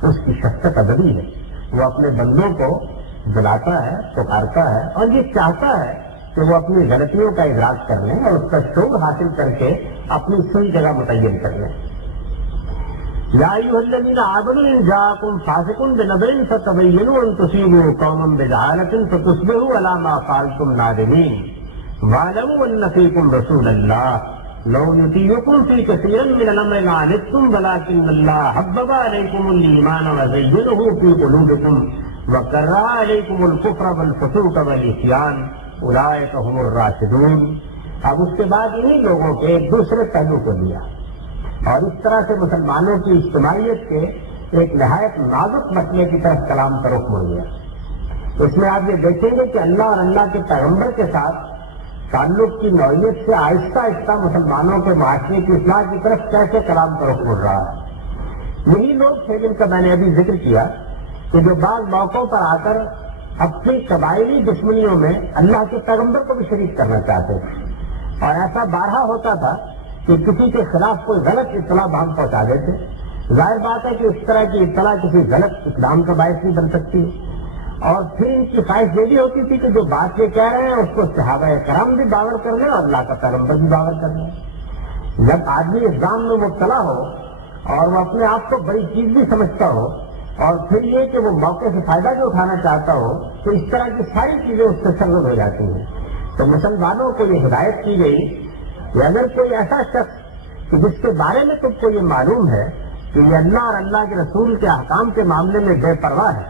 اس کی شفقت ابدی ہے، وہ اپنے بندوں کو بلاتا ہے، پکارتا ہے، اور یہ چاہتا ہے کہ وہ اپنی غلطیوں کا ادراک کر لیں اور اس کا شعور حاصل کر کے اپنی صحیح جگہ متعین کر لیں۔ یا ایھا الذین آمنوا ان جاءکم فاسق بنبأ فتبینوا ان تصیبوا قوما بجہالۃ فتصبحوا علی ما فعلتم نادمین واعلموا ان فیکم رسول اللہ لو یطیعکم فی کثیر من الامر لعنتم ولکن اللہ حبب الیکم الایمان وزینہ فی قلوبکم وکرہ الیکم الکفر والفسوق والعصیان اولئک ھم الراشدون۔ اب اس کے بعد انہی لوگوں کے ایک دوسرے پہلو کو دیا، اور اس طرح سے مسلمانوں کی اجتماعیت کے ایک نہایت نازک مسئلے کی طرف کلام کا رخ مڑ گیا۔ اس میں آپ یہ دیکھیں گے کہ اللہ اور اللہ کے پیغمبر کے ساتھ تعلق کی نوعیت سے آہستہ آہستہ مسلمانوں کے معاشرے کی اصلاح کی طرف کیسے کلام کا رخ مڑ رہا ہے۔ یہی لوگ تھے جن کا میں نے ابھی ذکر کیا کہ جو بعض موقعوں پر آ کر اپنی قبائلی دشمنیوں میں اللہ کے پیغمبر کو بھی شریک کرنا چاہتے تھے، اور ایسا بارہا ہوتا تھا کہ کسی کے خلاف کوئی غلط اطلاع ہم پہنچا دیتے۔ ظاہر بات ہے کہ اس طرح کی اطلاع کسی غلط اقدام کا باعث نہیں بن سکتی، اور پھر ان کی خواہش یہ بھی ہوتی تھی کہ جو بات یہ کہہ رہے ہیں اس کو صحابہ کرام بھی باور کر لیں اور اللہ کا پیغمبر بھی باور کر لیں۔ جب آدمی اس کام میں مبتلا ہو اور وہ اپنے آپ کو بڑی چیز بھی سمجھتا ہو، اور پھر یہ کہ وہ موقع سے فائدہ بھی اٹھانا چاہتا ہو، تو اس طرح کی ساری چیزیں اس سے سرزد ہو جاتی ہیں۔ تو مسلمانوں کو یہ ہدایت کی گئی کہ اگر کوئی ایسا شخص کہ جس کے بارے میں تم کو یہ معلوم ہے کہ یہ اللہ اور اللہ کے رسول کے احکام کے معاملے میں بے پرواہ ہے،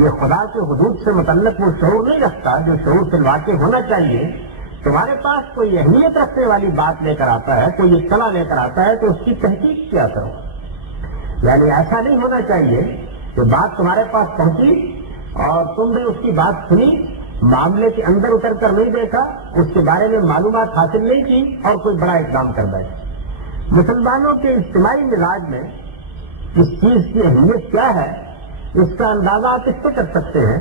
یہ خدا کے حدود سے متعلق وہ شعور نہیں رکھتا جو شعور سے واقف ہونا چاہیے، تمہارے پاس کوئی اہمیت رکھنے والی بات لے کر آتا ہے، کوئی اطلاع لے کر آتا ہے، تو اس کی تحقیق کیا کرو۔ یعنی ایسا نہیں ہونا چاہیے کہ بات تمہارے پاس پہنچی اور تم نے اس کی بات سنی، معاملے کے اندر اتر کر نہیں دیکھا، اس کے بارے میں معلومات حاصل نہیں کی اور کوئی بڑا اقدام کر بیٹھے۔ مسلمانوں کے اجتماعی مزاج میں اس چیز کی اہمیت کیا ہے، اس کا اندازہ آپ اس سے کر سکتے ہیں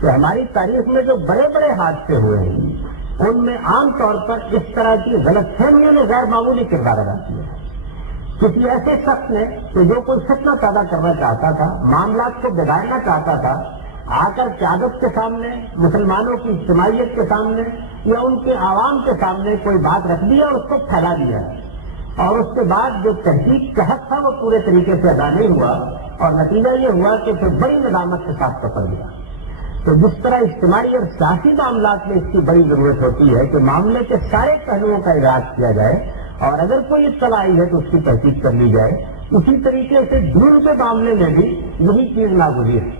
کہ ہماری تاریخ میں جو بڑے بڑے حادثے ہوئے ہیں ان میں عام طور پر اس طرح کی غلط فہمیوں نے غیر معمولی کردار ادا کیا ہے۔ کسی ایسے شخص نے کہ جو کوئی فتنہ پیدا کرنا چاہتا تھا، معاملات کو بگاڑنا چاہتا تھا، آ کر قیادت کے سامنے، مسلمانوں کی اجتماعیت کے سامنے یا ان کے عوام کے سامنے کوئی بات رکھ دی اور اس کو پھیلا دیا، اور اس کے بعد جو تحقیق کا حق تھا وہ پورے طریقے سے ادا نہیں ہوا، اور نتیجہ یہ ہوا کہ پھر بڑی ندامت کے ساتھ پکڑ گیا. تو جس طرح اجتماعی اور سیاسی معاملات میں اس کی بڑی ضرورت ہوتی ہے کہ معاملے کے سارے پہلوؤں کا علاج کیا جائے اور اگر کوئی اطلاع آئی ہے تو اس کی تحقیق کر لی جائے، اسی طریقے سے دین کے معاملے میں بھی یہی چیز ناگزیر ہے.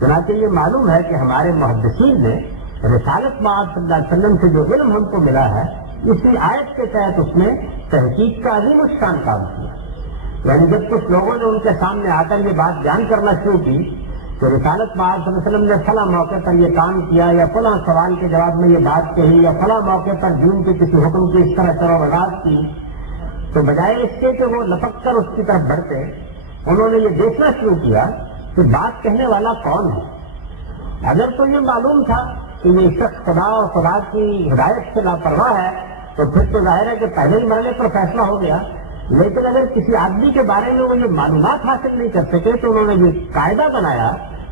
چنانچہ یہ معلوم ہے کہ ہمارے محدثین نے رسالت مآب صلی اللہ علیہ وسلم سے جو علم ہم کو ملا ہے، اسی آیت کے تحت اس نے تحقیق کا عظیم الشان کام کیا. یعنی جب کچھ لوگوں نے ان کے سامنے آ کر یہ بات بیان کرنا شروع کی کہ رسالت مآب صلی اللہ علیہ وسلم نے فلاں موقع پر یہ کام کیا یا فلاں سوال کے جواب میں یہ بات کہی یا فلاں موقع پر دین کے کسی حکم کی اس طرح چرو وضاحت کی، تو بجائے اس کے کہ وہ لپک کر اس کی طرف بڑھتے، انہوں نے یہ دیکھنا شروع کیا کہ بات کہنے والا کون ہے. اگر تو یہ معلوم تھا کہ یہ شخص خدا اور خدا کی ہدایت سے لاپرواہ ہے تو پھر تو ظاہر ہے کہ پہلے ہی مرنے پر فیصلہ ہو گیا. لیکن اگر کسی آدمی کے بارے میں وہ یہ معلومات حاصل نہیں کر سکے تو انہوں نے یہ قاعدہ بنایا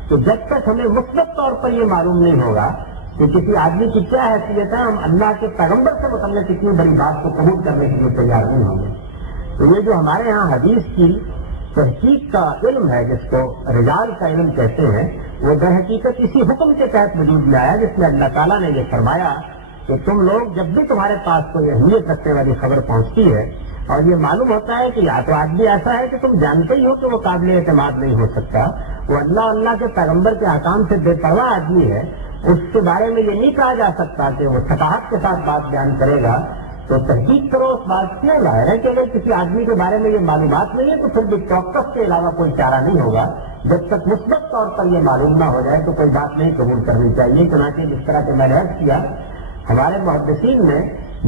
کہ جب تک ہمیں مثبت طور پر یہ معلوم نہیں ہوگا کہ کسی آدمی کی کیا حیثیت ہے، ہم اللہ کے پیغمبر سے متعلق اتنی بڑی بات کو قبول کرنے کے لیے تیار نہیں ہوں گے. تو یہ جو ہمارے ہاں حدیث کی تحقیق کا علم ہے، جس کو رجال کا علم کہتے ہیں، وہ در حقیقت اسی حکم کے تحت وجود میں آیا جس میں اللہ تعالیٰ نے یہ فرمایا کہ تم لوگ جب بھی تمہارے پاس کوئی اہمیت رکھنے والی خبر پہنچتی ہے اور یہ معلوم ہوتا ہے کہ یا تو آدمی ایسا ہے کہ تم جانتے ہی ہو کہ وہ قابل اعتماد نہیں ہو سکتا، وہ اللہ کے پیغمبر کے احکام سے بے پرواہ آدمی ہے، اس کے بارے میں یہ نہیں کہا جا سکتا کہ وہ صفاحت کے ساتھ بات بیان کرے گا، تو تحقیق کرو اس بات کی. ظاہر ہے کہ اگر کسی آدمی کے بارے میں یہ معلومات نہیں ہے تو پھر بھی توقف کے علاوہ کوئی چارہ نہیں ہوگا. جب تک مثبت طور پر یہ معلوم نہ ہو جائے تو کوئی بات نہیں قبول کرنی چاہیے. چنانچہ جس طرح کہ میں نے عرض کیا، ہمارے محدثین نے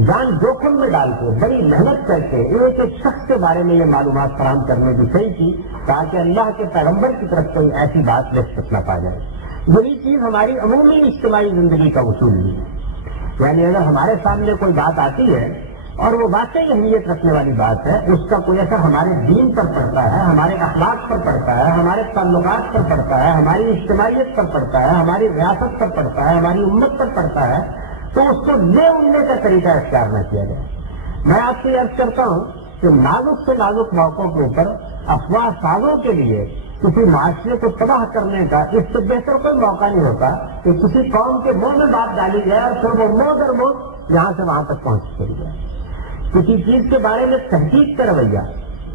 جان جوخم میں ڈال کے بڑی محنت کر کے ایک ایک شخص کے بارے میں یہ معلومات فراہم کرنے کی صحیح کی تاکہ اللہ کے پیغمبر کی طرف کوئی ایسی بات نسبت نہ پا جائے. یہی چیز ہماری عمومی اجتماعی زندگی کا اصول بھی ہے. یعنی اگر ہمارے سامنے کوئی بات آتی ہے اور وہ واقعی اہمیت رکھنے والی بات ہے، اس کا کوئی اثر ہمارے دین پر پڑتا ہے، ہمارے اخلاق پر پڑتا ہے، ہمارے تعلقات پر پڑتا ہے، ہماری اجتماعیت پر پڑتا ہے، ہماری ریاست پر پڑتا ہے، ہماری امت پر پڑتا ہے، تو اس کو لے اڑنے کا طریقہ اختیار نہ کیا جائے. میں آپ سے عرض کرتا ہوں کہ نازک سے نازک موقعوں کے اوپر افواہ سازوں کے لیے کسی معاشرے کو تباہ کرنے کا اس سے بہتر کوئی موقع نہیں ہوتا کہ کسی قوم کے منہ میں بات ڈالی جائے اور پھر وہ منہ در منہ یہاں سے وہاں تک پہنچ کر جائے. کسی چیز کے بارے میں تحقیق کا رویہ،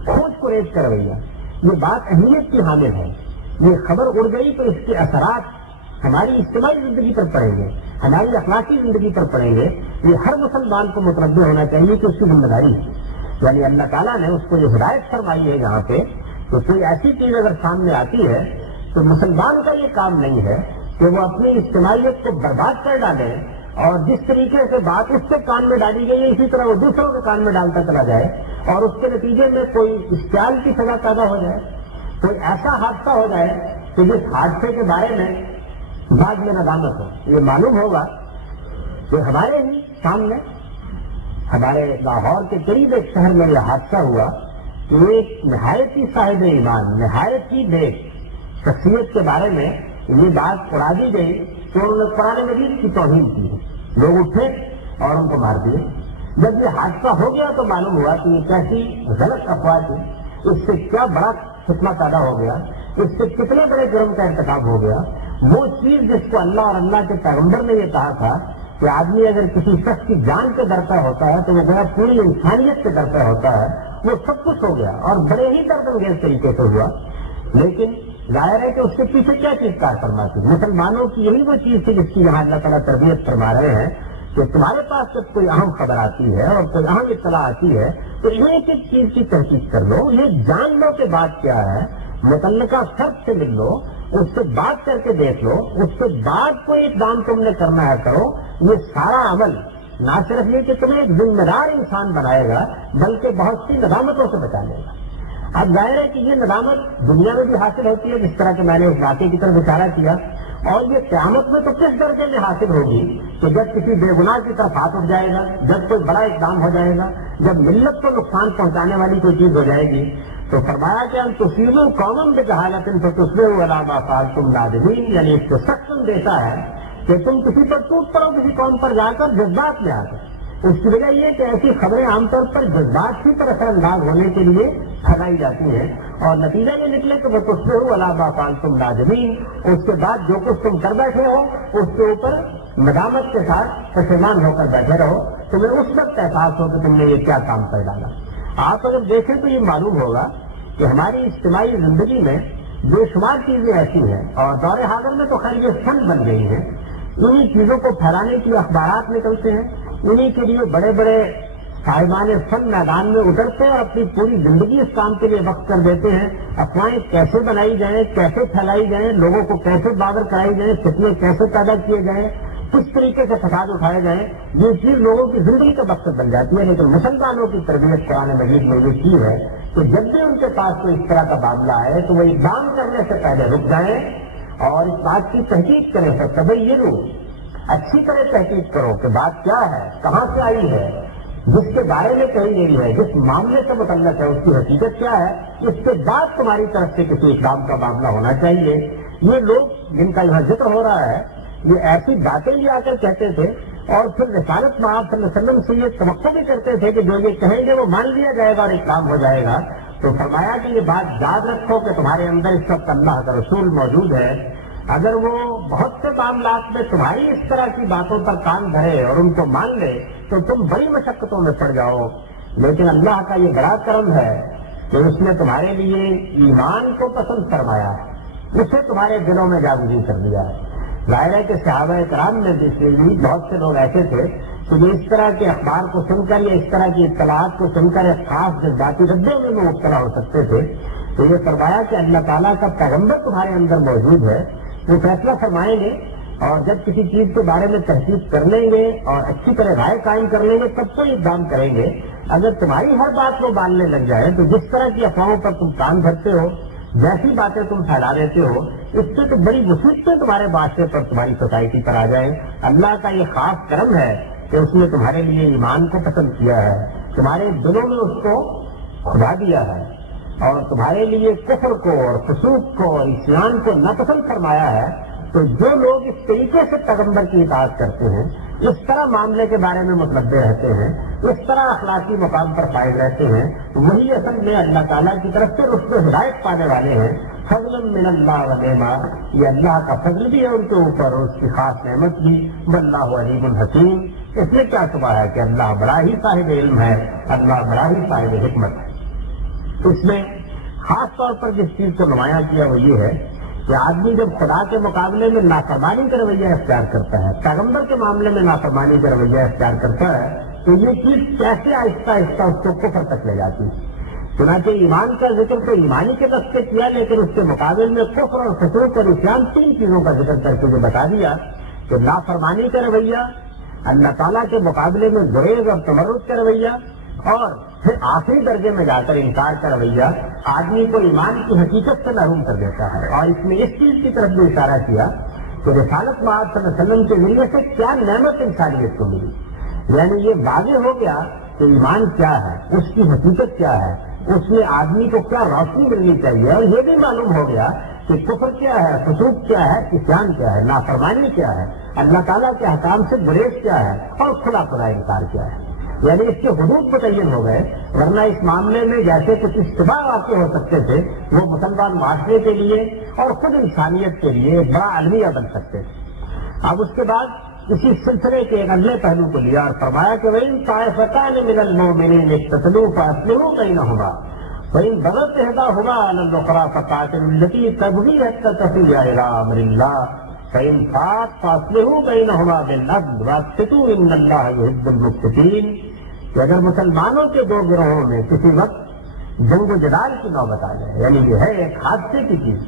کھوج کوریج کا رویہ، یہ بات اہمیت کی حامل ہے. یہ خبر اڑ گئی تو اس کے اثرات ہماری اجتماعی زندگی پر پڑیں گے، ہماری اخلاقی زندگی پر پڑیں گے. یہ ہر مسلمان کو متوجہ ہونا چاہیے کہ اس کی ذمہ داری ہے. یعنی اللہ تعالیٰ نے اس کو یہ ہدایت فرمائی ہے یہاں پہ تو کوئی ایسی چیز اگر سامنے آتی ہے تو مسلمان کا یہ کام نہیں ہے کہ وہ اپنی اجتماعیت کو برباد کر ڈالے اور جس طریقے سے بات اس کے کان میں ڈالی گئی ہے اسی طرح وہ دوسروں کے کان میں ڈالتا چلا جائے اور اس کے نتیجے میں کوئی اشتعال کی سزا پیدا ہو جائے، کوئی ایسا حادثہ ہو جائے کہ جس حادثے کے بارے میں بعد میں ندامت ہو. یہ معلوم ہوگا کہ ہمارے ہی سامنے ہمارے لاہور کے قریب ایک شہر میں یہ حادثہ ہوا کہ ایک نہایت ہی صاحب ایمان، نہایت ہی نیک شخصیت کے بارے میں یہ بات اڑا دی گئی کہ انہوں نے قرآن مجید کی توہین کی ہے. لوگ اٹھے اور ان کو مار دیے. جب یہ حادثہ ہو گیا تو معلوم ہوا کہ یہ کیسی غلط افواہ تھی، اس سے کیا بڑا فتنہ پیدا ہو گیا، اس سے کتنے بڑے جرم کا ارتکاب ہو گیا. وہ چیز جس کو اللہ اور اللہ کے پیغمبر نے یہ کہا تھا کہ آدمی اگر کسی شخص کی جان کے در پہ ہوتا ہے تو وہ گویا پوری انسانیت کے در پہ ہوتا ہے، وہ سب کچھ ہو گیا اور بڑے ہی درد انگیز طریقے سے ہوا. لیکن ظاہر ہے کہ اس کے پیچھے کیا چیز کار فرما تھی؟ مسلمانوں کی یہی وہ چیز تھی جس کی یہاں اللہ تعالیٰ تربیت فرما رہے ہیں کہ تمہارے پاس جب کوئی اہم خبر آتی ہے اور کوئی اہم اطلاع آتی ہے تو ایک ایک چیز کی تحقیق کر لو، یہ جان لو کہ بات کیا ہے، متعلقہ فرد سے مل لو، اس سے بات کر کے دیکھ لو، اس کے بعد کوئی اقدام تم نے کرنا ہے کرو. یہ سارا عمل نہ صرف یہ کہ تمہیں ایک ذمہ دار انسان بنائے گا بلکہ بہت سی ندامتوں سے بچا لے گا. اب ظاہر ہے کہ یہ ندامت دنیا میں بھی حاصل ہوتی ہے جس طرح کہ میں نے اس واقعے کی طرف اشارہ کیا، اور یہ قیامت میں تو کس درجے میں حاصل ہوگی کہ جب کسی بے گناہ کی طرف ہاتھ اٹھ جائے گا، جب کوئی بڑا اقدام ہو جائے گا، جب ملت کو نقصان پہنچانے والی کوئی چیز ہو جائے گی. تو فرمایا کہ ہم تصیبوں قوم بجہالت فتصبحوا علی ما فعلتم نادمین. یعنی اس کو سخت اندیشہ ہے کہ تم کسی پر ٹوٹ پڑو، کسی قوم پر جا کر جذبات میں آ کر. اس کی وجہ یہ کہ ایسی خبریں عام طور پر جذبات ہی پر اثر انداز ہونے کے لیے پھیلائی جاتی ہیں اور نتیجہ یہ نکلے کہ وہ تصبحوا علی ما فعلتم نادمین، اس کے بعد جو کچھ تم کر بیٹھے ہو اس کے اوپر ندامت کے ساتھ پشیمان ہو کر بیٹھے رہو، تمہیں اس وقت احساس ہو کہ تم نے یہ کیا کام کر ڈالا۔ آپ اگر دیکھیں تو یہ معلوم ہوگا کہ ہماری اجتماعی زندگی میں بے شمار چیزیں ایسی ہیں، اور دور حاضر میں تو خیر یہ فن بن گئی ہیں، انہی چیزوں کو پھیلانے کے لیے اخبارات نکلتے ہیں، انہی کے لیے بڑے بڑے صاحبان فن میدان میں اترتے ہیں اور اپنی پوری زندگی اس کام کے لیے وقف کر دیتے ہیں۔ افواہیں کیسے بنائی جائیں، کیسے پھیلائی جائیں، لوگوں کو کیسے باور کرائی جائیں، فتنے کیسے پیدا کیے جائیں، کس طریقے سے فساد اٹھائے جائیں، یہ چیز لوگوں کی زندگی کا مقصد بن جاتی ہے۔ لیکن مسلمانوں کی تربیت قرآن مجید میں یہ چیز ہے کہ جب بھی ان کے پاس کوئی اس طرح کا معاملہ آئے تو وہ اقدام کرنے سے پہلے رک جائیں اور اس بات کی تحقیق کریں، فتبینوا، اچھی طرح تحقیق کرو کہ بات کیا ہے، کہاں سے آئی ہے، جس کے بارے میں کہی گئی ہے، جس معاملے سے متعلق ہے اس کی حقیقت کیا ہے، اس کے بعد تمہاری طرف سے کسی اقدام کا معاملہ ہونا چاہیے۔ یہ لوگ جن کا یہاں ذکر ہو رہا ہے یہ ایسی باتیں بھی آ کر کہتے تھے اور پھر رسالت میں آپ صلی اللہ علیہ وسلم سے یہ توقع بھی کرتے تھے کہ جو یہ کہیں گے وہ مان لیا جائے گا اور ایک کام ہو جائے گا۔ تو فرمایا کہ یہ بات یاد رکھو کہ تمہارے اندر اس وقت اللہ کا رسول موجود ہے، اگر وہ بہت سے معاملات میں تمہاری اس طرح کی باتوں پر کان دھرے اور ان کو مان لے تو تم بڑی مشقتوں میں پڑ جاؤ۔ لیکن اللہ کا یہ بڑا کرم ہے کہ اس نے تمہارے لیے ایمان کو پسند فرمایا ہے، اسے تمہارے دلوں میں جاگزی کر دیا ہے۔ ظاہر ہے کہ صحابہ کرام میں بھی بہت سے لوگ ایسے تھے کہ جو اس طرح کے اخبار کو سن کر یا اس طرح کی اطلاعات کو سن کر ایک خاص جذباتی ردوں میں مبتلا ہو سکتے تھے۔ تو یہ فرمایا کہ اللہ تعالیٰ کا پیغمبر تمہارے اندر موجود ہے، وہ فیصلہ فرمائیں گے اور جب کسی چیز کے بارے میں تحقیق کر لیں گے اور اچھی طرح رائے قائم کر لیں گے تب تو اقدام کریں گے۔ اگر تمہاری ہر بات وہ ماننے لگ جائے تو جس طرح کی افواہوں پر تم کان دھرتے ہو، جیسی باتیں تم پھیلا دیتے ہو، اس سے تو بڑی مصیبتیں تمہارے معاشرے پر، تمہاری سوسائٹی پر آ جائیں۔ اللہ کا یہ خاص کرم ہے کہ اس نے تمہارے لیے ایمان کو پسند کیا ہے، تمہارے دلوں میں اس کو کھلا دیا ہے اور تمہارے لیے کفر کو اور فسوق کو اور عصیان کو ناپسند فرمایا ہے۔ تو جو لوگ اس طریقے سے پیغمبر کی اطاعت کرتے ہیں، اس طرح معاملے کے بارے میں متنبع رہتے ہیں، اس طرح اخلاقی مقام پر قائم رہتے ہیں، وہی اصل میں اللہ تعالیٰ کی طرف سے رشد و ہدایت پانے والے ہیں۔ فضل من اللہ و نعمہ، یہ اللہ کا فضل بھی ہے ان کے اوپر اور اس کی خاص نعمت بھی۔ واللہ علیم الحکیم، اس میں کیا چھپا ہے کہ اللہ بڑا ہی صاحب علم ہے، اللہ بڑا ہی صاحب حکمت ہے۔ اس میں خاص طور پر جس چیز کو نمایاں کیا وہ یہ ہے کہ آدمی جب خدا کے مقابلے میں نافرمانی کا رویہ اختیار کرتا ہے، پیغمبر کے معاملے میں نافرمانی کا رویہ اختیار کرتا ہے، تو یہ چیز کیسے آہستہ آہستہ اس کو کفر تک لے جاتی ہے۔ چنانچہ ایمان کا ذکر تو ایمانی کے دست سے کیا، لیکن اس کے مقابل میں کفر اور فسوق اور عصیان تین چیزوں کا ذکر کر کے جو بتا دیا کہ نافرمانی کا رویہ، اللہ تعالیٰ کے مقابلے میں گریز اور تمرد کا رویہ، اور پھر آخری درجے میں جا کر انکار کا رویہ آدمی کو ایمان کی حقیقت سے محروم کر دیتا ہے۔ اور اس میں اس چیز کی طرف بھی اشارہ کیا کہ رسالت محمد صلی اللہ علیہ وسلم کے ذریعے سے کیا نعمت انسانیت کو ملی، یعنی یہ واضح ہو گیا کہ ایمان کیا ہے، اس کی حقیقت کیا ہے، اس میں آدمی کو کیا روشنی ملنی چاہیے، اور یہ بھی معلوم ہو گیا کہ کفر کیا ہے، فسوق کیا ہے، عصیان کیا ہے، نافرمانی کیا ہے، اللہ تعالیٰ کے احکام سے گریز کیا ہے، اور کھلا کھلا انکار کیا ہے۔ یعنی اس کے حدود متعین ہو گئے، ورنہ اس معاملے میں جیسے کچھ اشتباہ واقع ہو سکتے تھے وہ مسلمان معاشرے کے لیے اور خود انسانیت کے لیے ایک بڑا المیہ بن سکتے تھے۔ اب اس کے بعد اسی سلسلے کے ایک اگلے پہلو کو لیا اور فرمایا کہ وَإِن طَائِفَتَانِ مِنَ الْمُؤْمِنِينَ اقْتَتَلُوا فَأَصْلِحُوا بَيْنَهُمَا وَإِن بَغَتْ إِحْدَاهُمَا عَلَى الْأُخْرَىٰ فَقَاتِلُوا الَّتِي تَبْغِي حَتَّىٰ تَفِيءَ إِلَىٰ أَمْرِ اللَّهِ فَإِن فَاءَتْ فَأَصْلِحُوا بَيْنَهُمَا بِالْعَدْلِ وَأَقْسِطُوا إِنَّ اللَّهَ يُحِبُّ الْمُقْسِطِينَ۔ کہ اگر مسلمانوں کے دو گروہوں میں کسی وقت جنگ و جدال کی نوبت آ جائے، یعنی یہ ہے ایک حادثے کی چیز،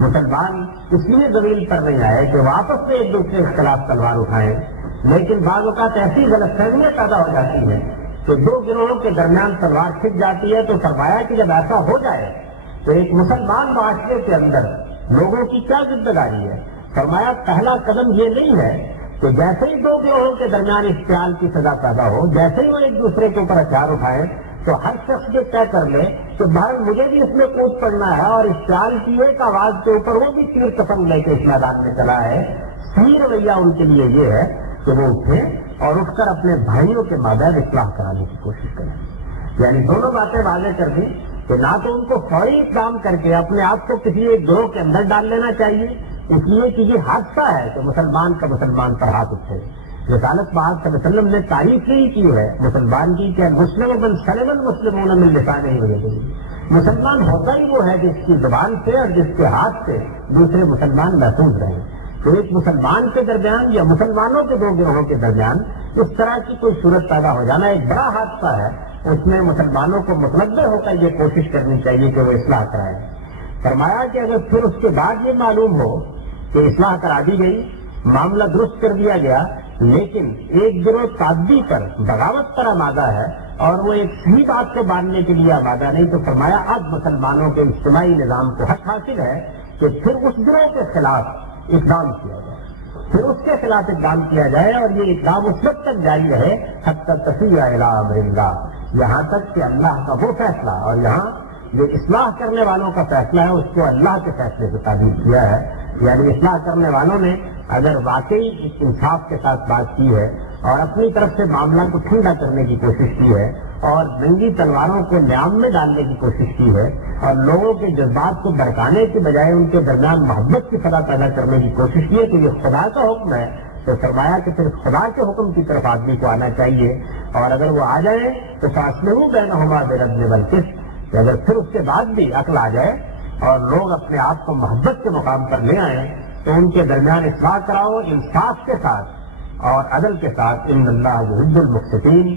مسلمان اس لیے زمین پر نہیں آئے کہ وہ آپس میں ایک دوسرے کے خلاف تلوار اٹھائیں، لیکن بعض اوقات ایسی غلط فہمیاں پیدا ہو جاتی ہیں کہ دو گروہوں کے درمیان تلوار کھنچ جاتی ہے۔ تو فرمایا کہ جب ایسا ہو جائے تو ایک مسلمان معاشرے کے اندر لوگوں کی کیا ذمہ داری ہے؟ فرمایا پہلا قدم یہ نہیں ہے کہ جیسے ہی دو گروہوں کے درمیان اشتعال کی سزا پیدا ہو، جیسے ہی وہ ایک دوسرے کے اوپر ہتھیار اٹھائیں تو ہر شخص یہ طے کر لے کہ بھائی مجھے بھی اس میں کود پڑنا ہے، اور اشتعال کی ایک آواز کے اوپر وہ بھی تیر قسم لے کے اس میدان میں چلا ہے۔ صحیح رویہ ان کے لیے یہ ہے کہ وہ اٹھیں اور اٹھ کر اپنے بھائیوں کے مابین اصلاح کرانے کی کوشش کریں۔ یعنی دونوں باتیں واضح کر دیں تو نہ تو ان کو فوری اقدام کر کے اپنے آپ کو کسی ایک گروہ کے اندر ڈال لینا چاہیے، اس لیے کہ یہ حادثہ ہے کہ مسلمان کا مسلمان پر ہاتھ اٹھے۔ رسالت پاک صلی اللہ علیہ وسلم نے تعریف یہی کی ہے مسلمان کی کہ مسلم من سلم المسلمون من لسانہ ویدہ، مسلمان ہوتا ہی وہ ہے جس کی زبان سے اور جس کے ہاتھ سے دوسرے مسلمان محفوظ رہیں۔ تو ایک مسلمان کے درمیان یا مسلمانوں کے دو گروہوں کے درمیان اس طرح کی کوئی صورت پیدا ہو جانا ایک بڑا حادثہ ہے، اس میں مسلمانوں کو متنوع ہو کر یہ کوشش کرنی چاہیے کہ وہ اصلاح کرائیں۔ فرمایا کہ اگر پھر اس کے بعد یہ معلوم ہو کہ اصلاح کرا دی گئی، معاملہ درست کر دیا گیا، لیکن ایک گروہ تعدی پر بغاوت پر آمادہ ہے اور وہ ایک صحیح بات کو ماننے کے لیے آمادہ نہیں، تو فرمایا اب مسلمانوں کے اجتماعی نظام کو حق حاصل ہے کہ پھر اس گروہ کے خلاف اقدام کیا جائے، پھر اس کے خلاف اقدام کیا جائے، اور یہ اقدام اس وقت تک جاری رہے حتی تفیء الی امر اللہ، یہاں تک کہ اللہ کا وہ فیصلہ، اور یہاں جو اصلاح کرنے والوں کا فیصلہ ہے اس کو اللہ کے فیصلے سے تعبیر کیا ہے، یعنی اصلاح کرنے والوں نے اگر واقعی انصاف کے ساتھ بات کی ہے اور اپنی طرف سے معاملہ کو ٹھنڈا کرنے کی کوشش کی ہے اور جنگی تلواروں کو نیام میں ڈالنے کی کوشش کی ہے اور لوگوں کے جذبات کو بھڑکانے کے بجائے ان کے درمیان محبت کی فضا پیدا کرنے کی کوشش کی ہے، تو یہ خدا کا حکم ہے، تو فرمایا کہ پھر خدا کے حکم کی طرف آدمی کو آنا چاہیے، اور اگر وہ آ جائے تو فاصلہ بینہما بالعدل والقسط، کہ اگر پھر اس کے بعد بھی عقل آ جائے اور لوگ اپنے آپ کو محبت کے مقام پر لے آئیں تو ان کے درمیان اصلاح کراؤ انصاف کے ساتھ اور عدل کے ساتھ۔ ان اللہ یحب المقسطین،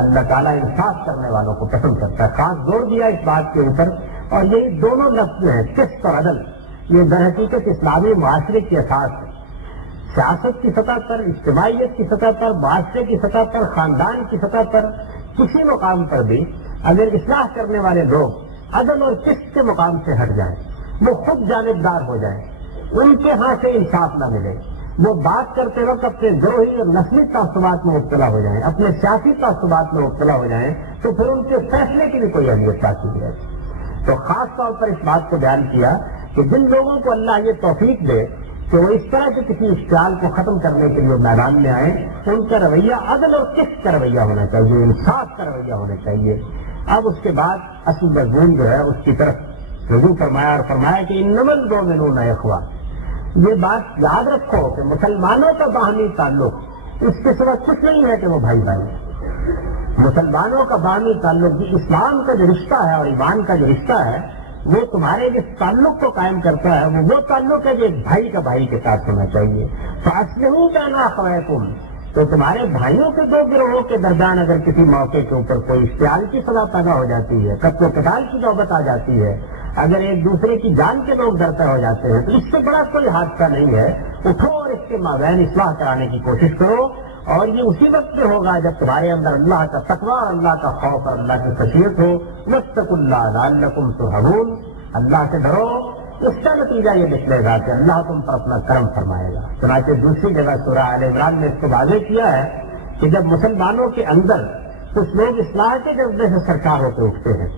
اللہ تعالیٰ انصاف کرنے والوں کو پسند کرتا ہے۔ خاص زور دیا اس بات کے اوپر، اور یہی دونوں لفظ ہیں قسط اور عدل، یہ در حقیقت اسلامی معاشرے کی اساس ہے۔ سیاست کی سطح پر، اجتماعیت کی سطح پر، معاشرے کی سطح پر، خاندان کی سطح پر، کسی مقام پر بھی اگر اصلاح کرنے والے لوگ عدل اور قسط کے مقام سے ہٹ جائیں، وہ خود جانبدار ہو جائیں، ان کے ہاں سے انصاف نہ ملے، وہ بات کرتے وقت اپنے گروہی اور نسلی تعصبات میں مبتلا ہو جائیں، اپنے سیاسی تعصبات میں مبتلا ہو جائیں، تو پھر ان کے فیصلے کی بھی کوئی اہمیت باقی نہیں رہتی۔ تو خاص طور پر اس بات کو بیان کیا کہ جن لوگوں کو اللہ یہ توفیق دے کہ وہ اس طرح کے کسی اشتعال کو ختم کرنے کے لیے میدان میں آئیں، ان کا رویہ عدل اور قسط کا رویہ ہونا چاہیے، انصاف کا رویہ ہونا چاہیے۔ اب اس کے بعد اصل مضمون جو ہے اس کی طرف رجوع فرمایا اور فرمایا کہ انما المؤمنون اخوہ، یہ بات یاد رکھو کہ مسلمانوں کا باہمی تعلق اس کے سوا کچھ نہیں ہے کہ وہ بھائی بھائی ہیں۔ مسلمانوں کا باہمی تعلق اسلام کا جو رشتہ ہے اور ایمان کا جو رشتہ ہے وہ تمہارے جس تعلق کو قائم کرتا ہے وہ تعلق ہے جو ایک بھائی کا بھائی کے ساتھ ہونا چاہیے۔ فاصلحوا بین اخویکم، تو تمہارے بھائیوں کے دو گروہوں کے درمیان اگر کسی موقع کے اوپر کوئی اشتعال کی فضا پیدا ہو جاتی ہے، قتل و قتال کی نوبت آ جاتی ہے، اگر ایک دوسرے کی جان کے لوگ درپے ہو جاتے ہیں، تو اس سے بڑا کوئی حادثہ نہیں ہے، اٹھو اور اس کے مابین اصلاح کرانے کی کوشش کرو، اور یہ اسی وقت میں ہوگا جب تمہارے اندر اللہ کا تقویٰ اور اللہ کا خوف اور اللہ کی خشیت ہو۔ واتقوا اللہ لعلکم ترحمون، اللہ سے ڈرو، اس کا نتیجہ یہ نکلے گا کہ اللہ تم پر اپنا کرم فرمائے گا۔ چنانچہ دوسری جگہ سورہ آل عمران نے اس کو واضح کیا ہے کہ جب مسلمانوں کے اندر کچھ لوگ اصلاح کے جذبے سے سرکار ہوتے اٹھتے ہیں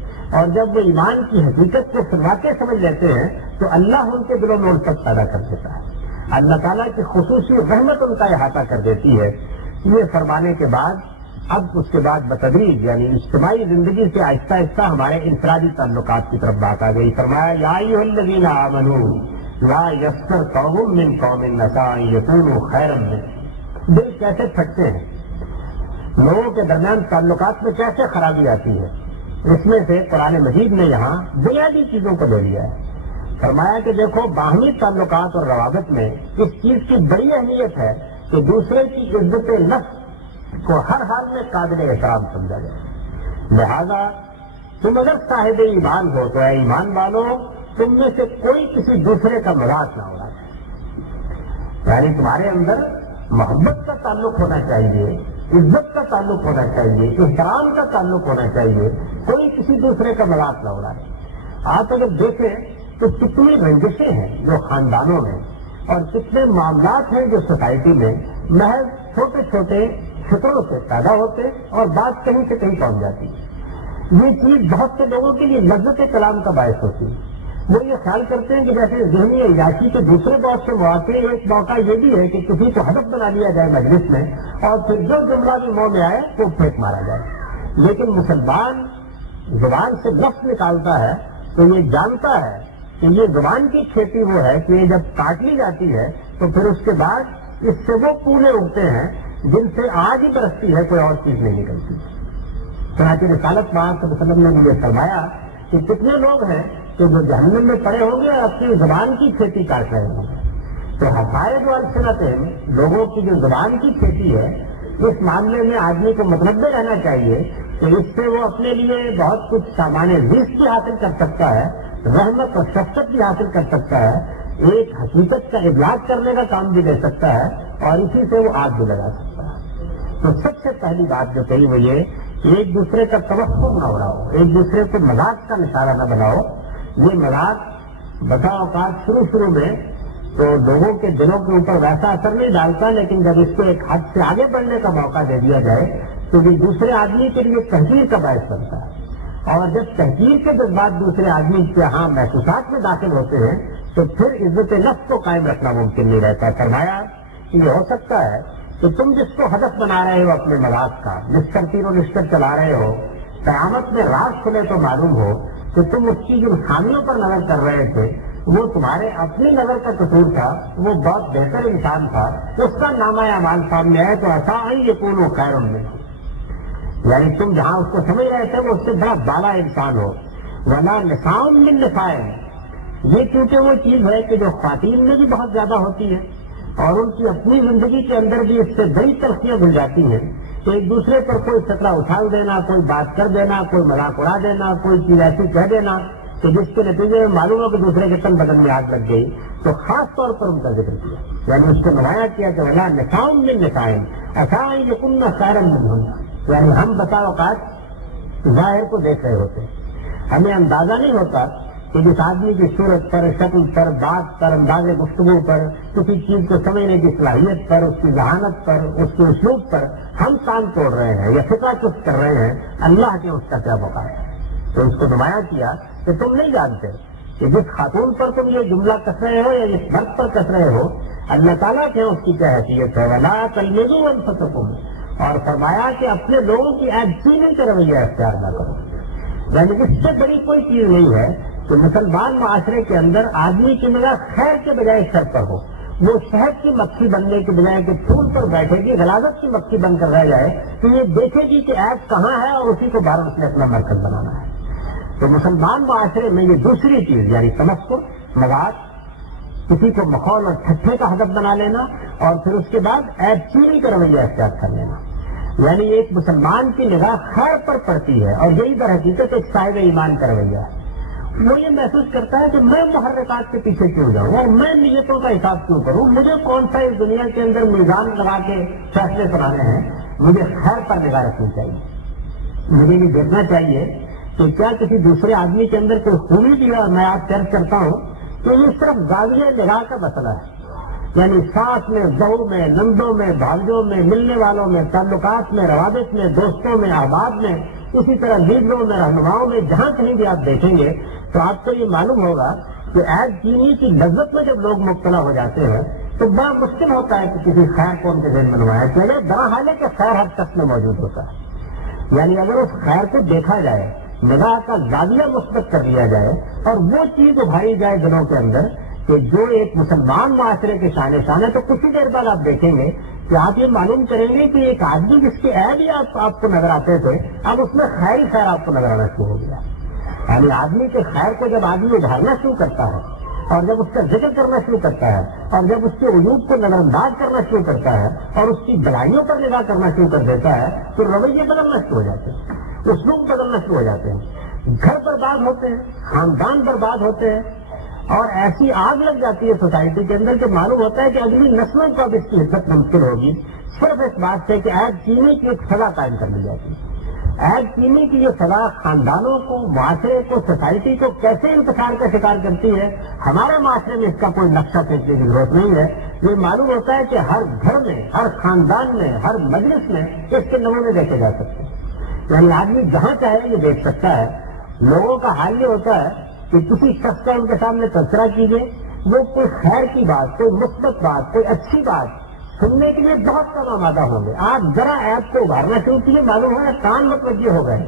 اور جب وہ ایمان کی حقیقت کو واقع سمجھ لیتے ہیں تو اللہ ان کے دلوں میں الفت پیدا کر دیتا ہے، اللہ تعالیٰ کی خصوصی رحمت ان کا احاطہ کر دیتی ہے۔ یہ فرمانے کے بعد اب اس کے بعد بتدریج یعنی اجتماعی زندگی سے آہستہ آہستہ ہمارے انفرادی تعلقات کی طرف بات آ گئی۔ فرمایا یا ایھا الذین آمنوا لا یسخر قوم من قوم عسیٰ ان یکونوا خیرا منہم، دل کیسے پھٹتے ہیں، لوگوں کے درمیان تعلقات میں کیسے خرابی آتی ہے، اس میں سے قرآن مجید نے یہاں بنیادی چیزوں کو لے لیا ہے۔ فرمایا کہ دیکھو باہمی تعلقات اور روابط میں اس چیز کی بڑی اہمیت ہے کہ دوسرے کی عزت نفس کو ہر حال میں قابل احترام سمجھا جائے، لہذا تم اگر صاحب ایمان ہو تو اے ایمان والو تم میں سے کوئی کسی دوسرے کا مذاق نہ اڑائے، یعنی تمہارے اندر محبت کا تعلق ہونا چاہیے، عزت کا تعلق ہونا چاہیے، احترام کا تعلق ہونا چاہیے، کوئی کسی دوسرے کا مذاق نہ اڑائے۔ آپ اگر دیکھیں تو کتنی رنجشیں ہیں جو خاندانوں میں اور کتنے معاملات ہیں جو سوسائٹی میں محض چھوٹے چھوٹے فکروں سے پیدا ہوتے اور بات کہیں سے کہیں پہنچ جاتی ہے۔ یہ چیز بہت سے لوگوں کے لیے لذت کلام کا باعث ہوتی ہے، وہ یہ خیال کرتے ہیں کہ جیسے ذہنی عیاشی کے دوسرے بہت سے مواقع، ایک موقع یہ بھی ہے کہ کسی کو ہدف بنا لیا جائے مجلس میں اور پھر جو جملہ بھی منہ میں آئے وہ پھینک مارا جائے۔ لیکن مسلمان زبان سے لفظ نکالتا ہے تو یہ جانتا ہے کہ یہ زبان کی کھیتی وہ ہے کہ یہ جب کاٹ لی جاتی ہے تو پھر اس کے بعد اس سے وہ پونے اگتے ہیں جن سے آج ہی برستی ہے، کوئی اور چیز نہیں نکلتی۔ چنانچہ رسالت پاک صلی اللہ علیہ وسلم نے یہ فرمایا کہ کتنے لوگ ہیں کہ جو جہنم میں پڑے ہوں گے اور اپنی زبان کی کھیتی کاٹ رہے ہوں گے۔ تو حقائق و السنتہم، لوگوں کی جو زبان کی کھیتی ہے، اس معاملے میں آدمی کو متنبع رہنا چاہیے کہ اس سے وہ اپنے لیے بہت کچھ سامان رزق بھی حاصل کر سکتا ہے، رحمت اور شفقت بھی حاصل کر سکتا ہے، ایک حقیقت کا ابلاغ کرنے کا کام بھی دے سکتا ہے، اور اسی سے وہ آگ بھی لگا سکتا ہے۔ تو سب سے پہلی بات جو کہی وہ یہ کہ ایک دوسرے کا توقع نہ اڑاؤ، ایک دوسرے کو مذاق کا نشانہ نہ بناؤ۔ یہ مذاق بسا اوقات شروع میں تو لوگوں کے دلوں کے اوپر ویسا اثر نہیں ڈالتا، لیکن جب اس کو ایک حد سے آگے بڑھنے کا موقع دے دیا جائے تو یہ دوسرے آدمی کے لیے تحقیر کا باعث بنتا ہے، اور جب تحقیر کے جذبات دوسرے آدمی کے ہاں محسوسات میں داخل ہوتے ہیں تو پھر عزت نفس کو قائم رکھنا ممکن نہیں رہتا۔ فرمایا کہ یہ ہو سکتا ہے کہ تم جس کو ہدف بنا رہے ہو اپنے مذاق کا، جس پر تیر و لشکر چلا رہے ہو، قیامت میں راز کھلے تو معلوم ہو کہ تم اس کی جن خامیوں پر نظر کر رہے تھے وہ تمہارے اپنی نظر کا قصور تھا، وہ بہت بہتر انسان تھا، اس کا نامہ اعمال سامنے آئے تو ایسا ہی یکون خیر میں، یعنی تم جہاں اس کو سمجھ رہے تھے وہ اس سے بڑا بالا انسان ہو۔ ولا نساء من نساء، یہ کیونکہ وہ چیز ہے کہ جو خواتین میں بھی بہت زیادہ ہوتی ہے اور ان کی اپنی زندگی کے اندر بھی اس سے بڑی تلخیاں گھل جاتی ہیں، تو ایک دوسرے پر کوئی خطرہ اچھال دینا، کوئی بات کر دینا، کوئی مذاق اڑا دینا، کوئی چیز ایسی کہہ دینا کہ جس کے نتیجے میں معلوم ہو کہ دوسرے کے تن بدن میں آگ لگ گئی، تو خاص طور پر ان کا ذکر کیا، یعنی اس کو نمایاں کیا کہ ولا نساء من نساء ایسا یکن خیرا منہن، یعنی ہم بسا اوقات ظاہر کو دیکھ رہے ہوتے ہیں، ہمیں اندازہ نہیں ہوتا کہ جس آدمی کی صورت پر، شکل پر، بات پر، انداز گفتگو پر، کسی چیز کو سمجھنے کی صلاحیت پر، اس کی ذہانت پر، اس کے اسلوب پر ہم کام توڑ رہے ہیں یا فکر چست کر رہے ہیں، اللہ کے اس کا کیا موقع ہے۔ تو اس کو نمایاں کیا کہ تم نہیں جانتے کہ جس خاتون پر تم یہ جملہ کس رہے ہو یا جس مرد پر کس رہے ہو، اللہ تعالیٰ کے اس کی کیا حیثیت ہے۔ ولا تلمزوا انفسکم، اور فرمایا کہ اپنے لوگوں کی عیب چینی کا رویہ اختیار نہ کرو، یعنی اس سے بڑی کوئی چیز نہیں ہے کہ مسلمان معاشرے کے اندر آدمی کی نگاہ خیر کے بجائے شر پر ہو، وہ شہد کی مکھی بننے کے بجائے کہ پھول پر بیٹھے گی غلاظت کی مکھی بن کر رہ جائے تو یہ دیکھے گی کہ عیب کہاں ہے اور اسی کو بار اس نے اپنا مرکز بنانا ہے۔ تو مسلمان معاشرے میں یہ دوسری چیز یعنی تمسخر، مذاق، کسی کو مخول اور ٹھٹھے کا ہدف بنا لینا، اور پھر اس کے بعد عیب چینی کا رویہ اختیار کر لینا، یعنی ایک مسلمان کی نگاہ خیر پر پڑتی ہے، اور یہی در حقیقت ایک صاحب ایمان کا رویہ ہے۔ وہ یہ محسوس کرتا ہے کہ میں محرکات کے پیچھے کیوں جاؤں اور میں نیتوں کا حساب کیوں کروں، مجھے کون سا اس دنیا کے اندر میزان لگا کے فیصلے سنانے ہیں، مجھے خیر پر نگاہ رکھنی چاہیے، مجھے یہ دیکھنا چاہیے کہ کیا کسی دوسرے آدمی کے اندر کوئی خوبی بھی ہے۔ میں آج چرچ کرتا ہوں کہ یہ صرف زاویہ نگاہ کا مسئلہ ہے، یعنی ساس میں، بہو میں، نندوں میں، بھانجوں میں، ملنے والوں میں، تعلقات میں، روابط میں، دوستوں میں، احباب میں، اسی طرح لیڈروں میں، رہنماؤں میں، جہاں کہیں بھی آپ دیکھیں گے تو آپ کو یہ معلوم ہوگا کہ عیب چینی کی لذت میں جب لوگ مبتلا ہو جاتے ہیں تو بڑا مشکل ہوتا ہے کہ کسی خیر کو ان کے ذہن میں نمایا چلے۔ بہرحال ہے کہ خیر ہر شخص میں موجود ہوتا ہے، یعنی اگر اس خیر کو دیکھا جائے، نگاہ کا زاویہ مثبت کر لیا جائے اور وہ چیز ابھاری جائے دلوں کے اندر کہ جو ایک مسلمان معاشرے کے شان ہے، تو کچھ ہی دیر بعد آپ دیکھیں گے کہ آپ یہ معلوم کریں گے کہ ایک آدمی جس کے عیب ہی آپ کو نظر آتے تھے اب اس میں خیر ہی خیر آپ کو نظر آنا شروع ہو گیا۔ یعنی آدمی کے خیر کو جب آدمی ابھارنا شروع کرتا ہے اور جب اس کا ذکر کرنا شروع کرتا ہے اور جب اس کے عیوب کو نظر انداز کرنا شروع کرتا ہے اور اس کی بلائیوں پر نگاہ کرنا شروع کر دیتا ہے تو رویے بدلنا شروع ہو جاتے ہیں، اسلوب بدلنا شروع ہو جاتے ہیں، گھر برباد ہوتے ہیں، خاندان برباد ہوتے ہیں، اور ایسی آگ لگ جاتی ہے سوسائٹی کے اندر کہ معلوم ہوتا ہے کہ اگلی نسلوں کو اب اس کی حدت ممکن ہوگی صرف اس بات سے کہ عیب چینی کی ایک سزا قائم کر لی جاتی ہے۔ عیب چینی کی یہ سزا خاندانوں کو، معاشرے کو، سوسائٹی کو کیسے انتشار کا شکار کرتی ہے، ہمارے معاشرے میں اس کا کوئی نقشہ کھینچنے کی ضرورت نہیں ہے۔ یہ معلوم ہوتا ہے کہ ہر گھر میں، ہر خاندان میں، ہر مجلس میں اس کے نمونے دیکھے جا سکتے ہیں، یعنی آدمی جہاں چاہے یہ دیکھ سکتا ہے۔ لوگوں کا حال یہ ہوتا ہے کہ کسی شخص کا ان کے سامنے تذکرہ کیجیے، وہ کوئی خیر کی بات، کوئی مثبت بات، کوئی اچھی بات سننے کے لیے بہت کم آمادہ ہوں گے۔ آپ ذرا عیب کو ابھارنا شروع کیجیے، معلوم ہے کان متوجہ ہو گئے،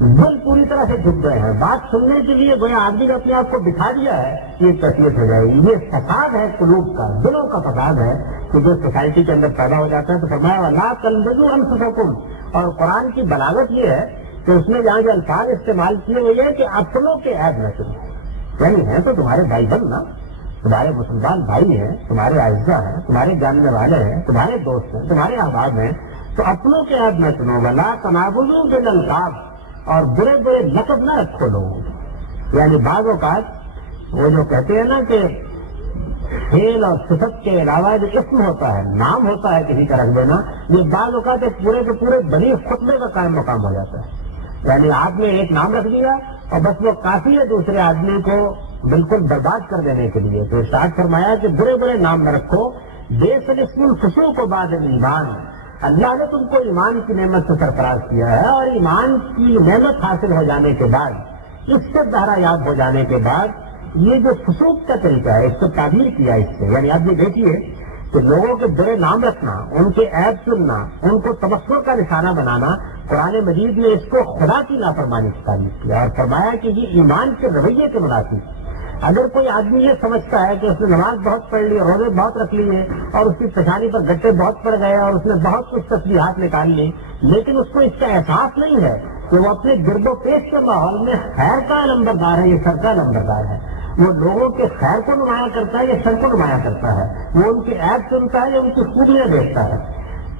دل پوری طرح سے جھک گئے ہیں. بات سننے کے لیے گویا آدمی نے اپنے آپ کو دکھا دیا ہے کہ یہ کیفیت ہو جائے گی. یہ فساد ہے قلوب کا, دلوں کا فساد ہے کہ جو سوسائٹی کے اندر پیدا ہو جاتا ہے. تو فرمایا لا تلمزوا انفسکم, اور قرآن کی بلاغت یہ ہے کہ اس نے جہاں جو الفاظ استعمال کیے وہ یہ کہ اپنوں کے عیب نہ سنو. یعنی ہیں تو تمہارے بھائی بہن نا, تمہارے مسلمان بھائی ہیں, تمہارے اعزا ہیں, تمہارے جاننے والے ہیں, تمہارے دوست ہیں, تمہارے احباب ہیں, تو اپنوں کے عیب نہ سنو. ولا تنابزوا بالالقاب, اور برے برے لقب نہ رکھو لوگوں. یعنی بعض اوقات وہ جو کہتے ہیں نا کہ کھیل اور صفت کے علاوہ جو اسم ہوتا ہے, نام ہوتا ہے کسی کا رکھ دینا, یہ بعض اوقات ایک پورے کے پورے بڑی خطبے کا قائم مقام ہو جاتا ہے. یعنی آپ نے ایک نام رکھ دیا اور بس وہ کافی ہے دوسرے آدمی کو بالکل برباد کر دینے کے لیے. تو ارشاد فرمایا کہ برے برے نام نہ رکھو. بیس الاسم الفسوق بعد الایمان, اللہ نے تم کو ایمان کی نعمت سے سرفراز کیا ہے, اور ایمان کی نعمت حاصل ہو جانے کے بعد, اس سے دہرا یاب ہو جانے کے بعد, یہ جو فسوق کا طریقہ ہے اس کو تعبیر کیا اس سے. یعنی آپ یہ دیکھیے کہ لوگوں کے برے نام رکھنا, ان کے عیب سننا, ان کو تبصرہ کا نشانہ بنانا, قرآن مجید نے اس کو خدا کی نافرمانی کی تعریف کیا اور فرمایا کہ یہ ایمان کے رویے کے مناسب. اگر کوئی آدمی یہ سمجھتا ہے کہ اس نے نماز بہت پڑھ لی, روزے بہت رکھ لیے, اور اس کی پیشانی پر گٹے بہت پڑ گئے, اور اس نے بہت کچھ تسبیحات نکال لی, لیکن اس کو اس کا احساس نہیں ہے کہ وہ اپنے گرد و پیش کے ماحول میں خیر کا نمبردار ہے, یہ سر کا نمبردار ہے. وہ لوگوں کے خیر کو نمایاں کرتا ہے یا شر کو نمایاں کرتا ہے, وہ ان کے عیب سنتا ہے یا ان کی خوبیاں دیکھتا ہے.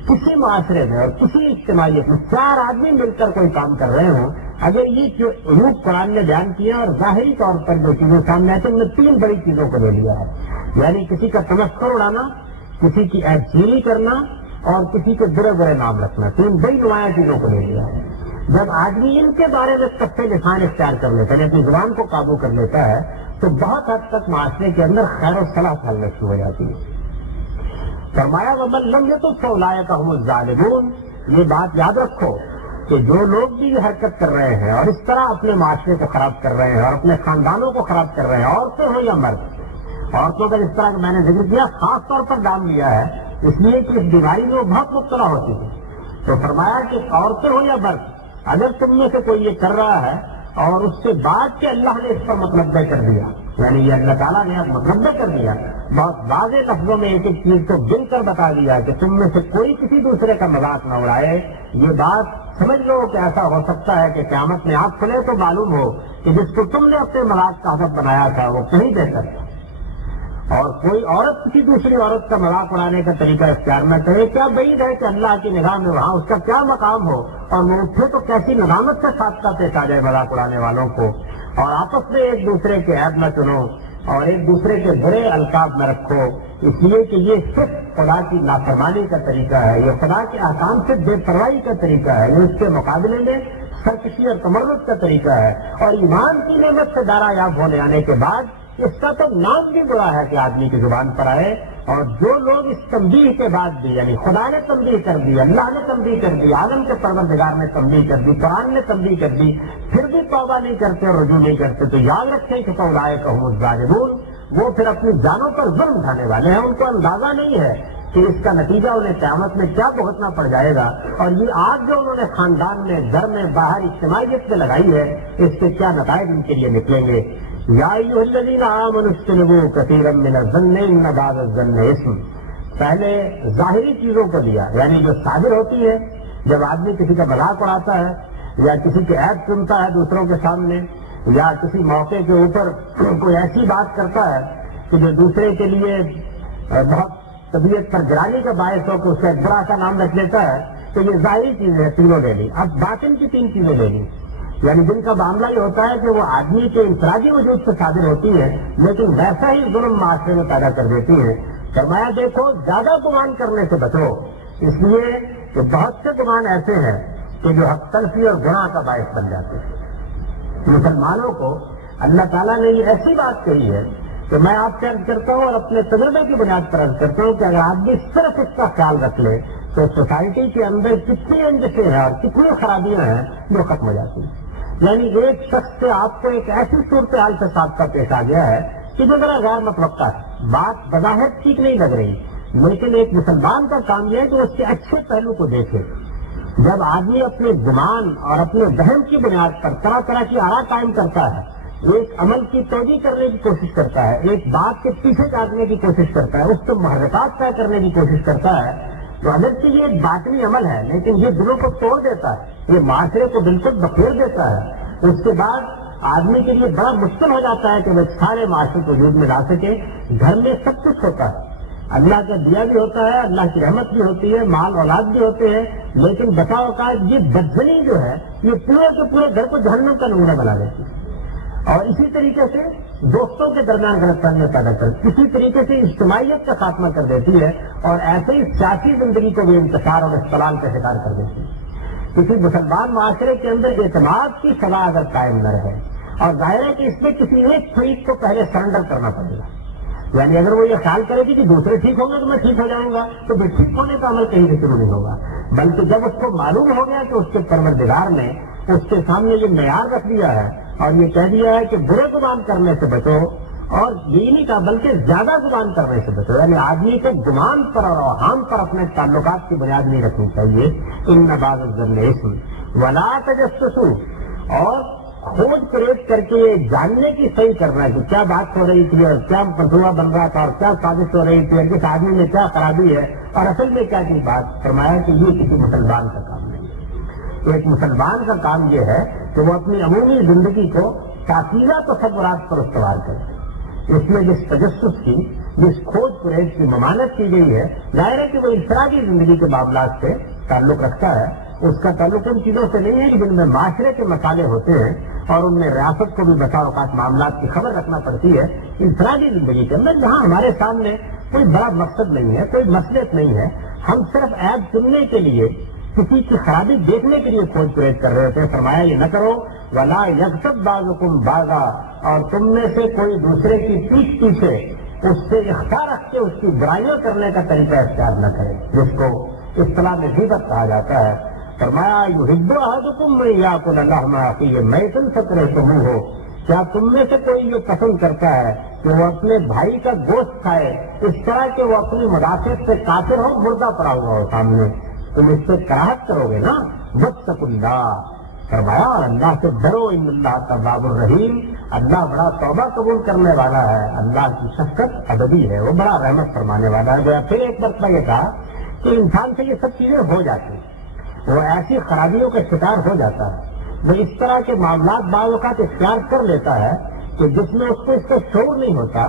کسی معاشرے میں اور کسی اجتماعیت میں 4 آدمی مل کر کوئی کام کر رہے ہوں, اگر یہ جو روپ قرآن نے بیان کیا اور ظاہری طور پر جو چیزیں سامنے آتی ہیں, 3 بڑی چیزوں کو لے لیا ہے. یعنی کسی کا تمسخر اڑانا, کسی کی عیب چینی کرنا, اور کسی کے برے برے نام رکھنا. 3 بڑی نمایاں چیزوں کو لے لیا ہے. جب آدمی ان کے بارے میں کف لسان اختیار کر لیتا ہے, اپنی زبان کو قابو کر لیتا ہے, تو بہت حد تک معاشرے کے اندر خیر و صلاح پھیلنا شروع ہو جاتی ہے. فرمایا ومن لم یتب فاولئک هم الظالمون. یہ بات یاد رکھو کہ جو لوگ بھی یہ حرکت کر رہے ہیں اور اس طرح اپنے معاشرے کو خراب کر رہے ہیں اور اپنے خاندانوں کو خراب کر رہے ہیں, عورتیں ہوں یا مرد, عورتوں کا جس طرح میں نے ذکر کیا خاص طور پر نام لیا ہے اس لیے کہ اس بیماری میں وہ بہت مبتلا ہوتی ہے. تو فرمایا کہ عورتیں ہوں یا مرد, اگر تم میں سے کوئی یہ کر رہا ہے اور اس کے بعد کہ اللہ نے اس پر مطلب کر دیا, یعنی یہ اللہ تعالیٰ نے اب مطلب کر دیا, بہت واضح لفظوں میں ایک ایک چیز کو گن کر بتا دیا کہ تم میں سے کوئی کسی دوسرے کا مذاق نہ اڑائے. یہ بات سمجھ لو کہ ایسا ہو سکتا ہے کہ قیامت میں آنکھ کھلے تو معلوم ہو کہ جس کو تم نے اپنے مذاق کا ہدف بنایا تھا وہ کہیں بہتر تھا, اور کوئی عورت کسی دوسری عورت کا مذاق اڑانے کا طریقہ اختیار نہ کرے. کیا بعید ہے کہ اللہ کی نگاہ میں وہاں اس کا کیا مقام ہو, اور وہ اٹھے تو کیسی ندامت سے ساتھ پیش آ جائے مذاق اڑانے والوں کو. اور آپس میں ایک دوسرے کے عیب نہ چنو اور ایک دوسرے کے برے القاب نہ رکھو, اس لیے کہ یہ صرف خدا کی نافرمانی کا طریقہ ہے, یہ خدا کے احکام سے بے پرواہی کا طریقہ ہے, یہ اس کے مقابلے میں سرکشی اور تمرد کا طریقہ ہے. اور ایمان کی نعمت سے دارا یاب ہونے آنے کے بعد اس کا تو نام بھی برا ہے کہ آدمی کی زبان پر آئے. اور جو لوگ اس تنبیہ کے بعد بھی, یعنی خدا نے تنبیہ کر دی, اللہ نے تنبیہ کر دی, عالم کے پروردگار نے تنبیہ کر دی, قرآن نے تنبیہ کر دی, پھر بھی توبہ نہیں کرتے اور رجوع نہیں کرتے, تو یاد رکھیں کہ فاولئک هم الظالمون. وہ پھر اپنی جانوں پر ظلم اٹھانے والے ہیں. ان کو اندازہ نہیں ہے کہ اس کا نتیجہ انہیں قیامت میں کیا بھگتنا پڑ جائے گا, اور یہ آگ جو انہوں نے خاندان میں, گھر میں, باہر اجتماعیت میں لگائی ہے, اس کے کیا نتائج ان کے لیے نکلیں گے. یا ایھا الذین آمنوا اجتنبوا کثیرا من الظن ان بعض الظن اثم. پہلے ظاہری چیزوں کو دیا, یعنی جو صادر ہوتی ہے جب آدمی کسی کا مذاق اڑاتا ہے یا کسی کے عیب سنتا ہے دوسروں کے سامنے, یا کسی موقع کے اوپر کوئی ایسی بات کرتا ہے کہ جو دوسرے کے لیے بہت طبیعت پر گرانی کا باعث ہو کہ اس کا ایک بڑا سا نام رکھ لیتا ہے, تو یہ ظاہری چیزیں 3 لے لی. اب باطن کی 3 چیزیں لے لی, یعنی جن کا معاملہ یہ ہوتا ہے کہ وہ آدمی کے انفرادی وجود سے صادر ہوتی ہے لیکن ویسا ہی ظلم معاشرے میں پیدا کر دیتی ہے. فرمایا دیکھو زیادہ گمان کرنے سے بچو, اس لیے کہ بہت سے گمان ایسے ہیں کہ جو حق تلفی اور گناہ کا باعث بن جاتے ہیں. مسلمانوں کو اللہ تعالیٰ نے یہ ایسی بات کہی ہے کہ میں آپ سے عرض کرتا ہوں اور اپنے تجربے کی بنیاد پر عرض کرتا ہوں کہ اگر آدمی صرف اس کا خیال رکھ لے تو سوسائٹی کے اندر کتنی انجسیں ہیں اور کتنی خرابیاں ہیں وہ ختم ہو جاتی ہیں. یعنی ایک شخص سے آپ کو ایک ایسی صورتحال سے سابقہ پیش آ گیا ہے کہ جو ذرا غیر متوقع ہے, بات بظاہر ٹھیک نہیں لگ رہی, لیکن ایک مسلمان کا کام یہ ہے کہ اس کے اچھے پہلو کو دیکھے. جب آدمی اپنے گمان اور اپنے وہم کی بنیاد پر طرح طرح کی آرا قائم کرتا ہے، ایک عمل کی توجہ کرنے کی کوشش کرتا ہے، ایک بات کے پیچھے کاٹنے کی کوشش کرتا ہے، اس کو محرکات طے کرنے کی کوشش کرتا ہے، تو اگرچہ یہ ایک باطنی عمل ہے لیکن یہ دلوں کو توڑ دیتا ہے، یہ معاشرے کو بالکل بکھیر دیتا ہے۔ اس کے بعد آدمی کے لیے بڑا مشکل ہو جاتا ہے کہ وہ سارے معاشرے کو وجود میں لا سکے۔ گھر میں سب کچھ ہوتا ہے، اللہ کا دیا بھی ہوتا ہے، اللہ کی رحمت بھی ہوتی ہے، مال اولاد بھی ہوتے ہیں، لیکن بتا اوقات یہ بدزنی جو ہے یہ پورے کے پورے گھر کو جہنم کا نمونہ بنا دیتی ہے، اور اسی طریقے سے دوستوں کے درمیان غلط فہمیاں پیدا کرتی، اسی طریقے سے اجتماعیت کا خاتمہ کر دیتی ہے، اور ایسے ہی سیاسی زندگی کو بھی انتشار اور اختلال کا شکار کر دیتی ہے۔ کسی مسلمان معاشرے کے اندر اعتماد کی فضا اگر قائم نہ رہے، اور ظاہر ہے کہ اس میں کسی ایک فریق کو پہلے سرنڈر کرنا پڑے گا، یعنی اگر وہ یہ خیال کرے گی کہ دوسرے ٹھیک ہوں گے تو میں ٹھیک ہو جاؤں گا، تو پھر ٹھیک ہونے کا عمل کہیں سے شروع نہیں ہوگا، بلکہ جب اس کو معلوم ہو گیا کہ اس کے پروردگار نے اس کے سامنے یہ معیار رکھ دیا ہے اور یہ کہہ دیا ہے کہ برے گمان کرنے سے بچو، اور یہی نہیں کہا بلکہ زیادہ گمان کرنے سے بچو، یعنی آدمی کو گمان پر اور اوہام پر اپنے تعلقات کی بنیاد نہیں رکھنی چاہیے۔ ان بعض الظن اسم ولا تجسسوا، اور کھوج پریت کر کے یہ جاننے کی صحیح کرنا ہے کہ کیا بات ہو رہی تھی اور کیا منصوبہ بن رہا تھا اور کیا سازش ہو رہی تھی اور کس آدمی میں کیا خرابی ہے اور اصل میں کیا کی بات، فرمایا کہ یہ کسی مسلمان کا کام نہیں ہے۔ ایک مسلمان کا کام یہ ہے کہ وہ اپنی عمومی زندگی کو تاکیزہ تصورات پر استوار کرے۔ اس میں جس تجسس کی، جس کھوج پریت کی ممانت کی گئی ہے، ظاہر ہے کہ وہ انفرادی زندگی کے معاملات سے تعلق رکھتا ہے، اس کا تعلق ان چیزوں سے نہیں ہے کہ جن میں معاشرے کے مسائل ہوتے ہیں اور ان میں ریاست کو بھی بسا اوقات معاملات کی خبر رکھنا پڑتی ہے۔ انفرادی زندگی کے اندر جہاں ہمارے سامنے کوئی بڑا مقصد نہیں ہے، کوئی مصلحت نہیں ہے، ہم صرف عیب سننے کے لیے، کسی کی خرابی دیکھنے کے لیے کھوج پریت کر رہے تھے، فرمایا یہ نہ کرو، ولا یغتب بعضکم بعضا، اور تم میں سے کوئی دوسرے کی پیٹھ پیچھے اس سے اختیار رکھ کے اس کی برائیاں کرنے کا طریقہ اختیار نہ کرے، جس کو اصطلاح میں غیبت کہا جاتا ہے۔ فرمایا یحب احدکم ان یاکل لحم اخیہ میتا فکرہتموہ، کیا تم میں سے کوئی یہ پسند کرتا ہے کہ وہ اپنے بھائی کا گوشت کھائے اس طرح کہ وہ اپنی مدافعت سے کافر ہو، مردہ پڑا ہوا ہو سامنے، تم اس سے کراہت کرو گے نا۔ واتقوا اللہ، فرمایا اور اللہ سے ڈرو، ان اللہ تواب الرحیم، اللہ بڑا توبہ قبول کرنے والا ہے، اللہ کی شفقت ابدی ہے، وہ بڑا رحمت فرمانے والا ہے۔ پھر ایک مرتبہ یہ کہا کہ انسان سے یہ سب چیزیں ہو جاتی ہیں، وہ ایسی خرابیوں کا شکار ہو جاتا ہے، وہ اس طرح کے معاملات بعض اوقات اختیار کر لیتا ہے کہ جس میں اس کو اس کا شعور نہیں ہوتا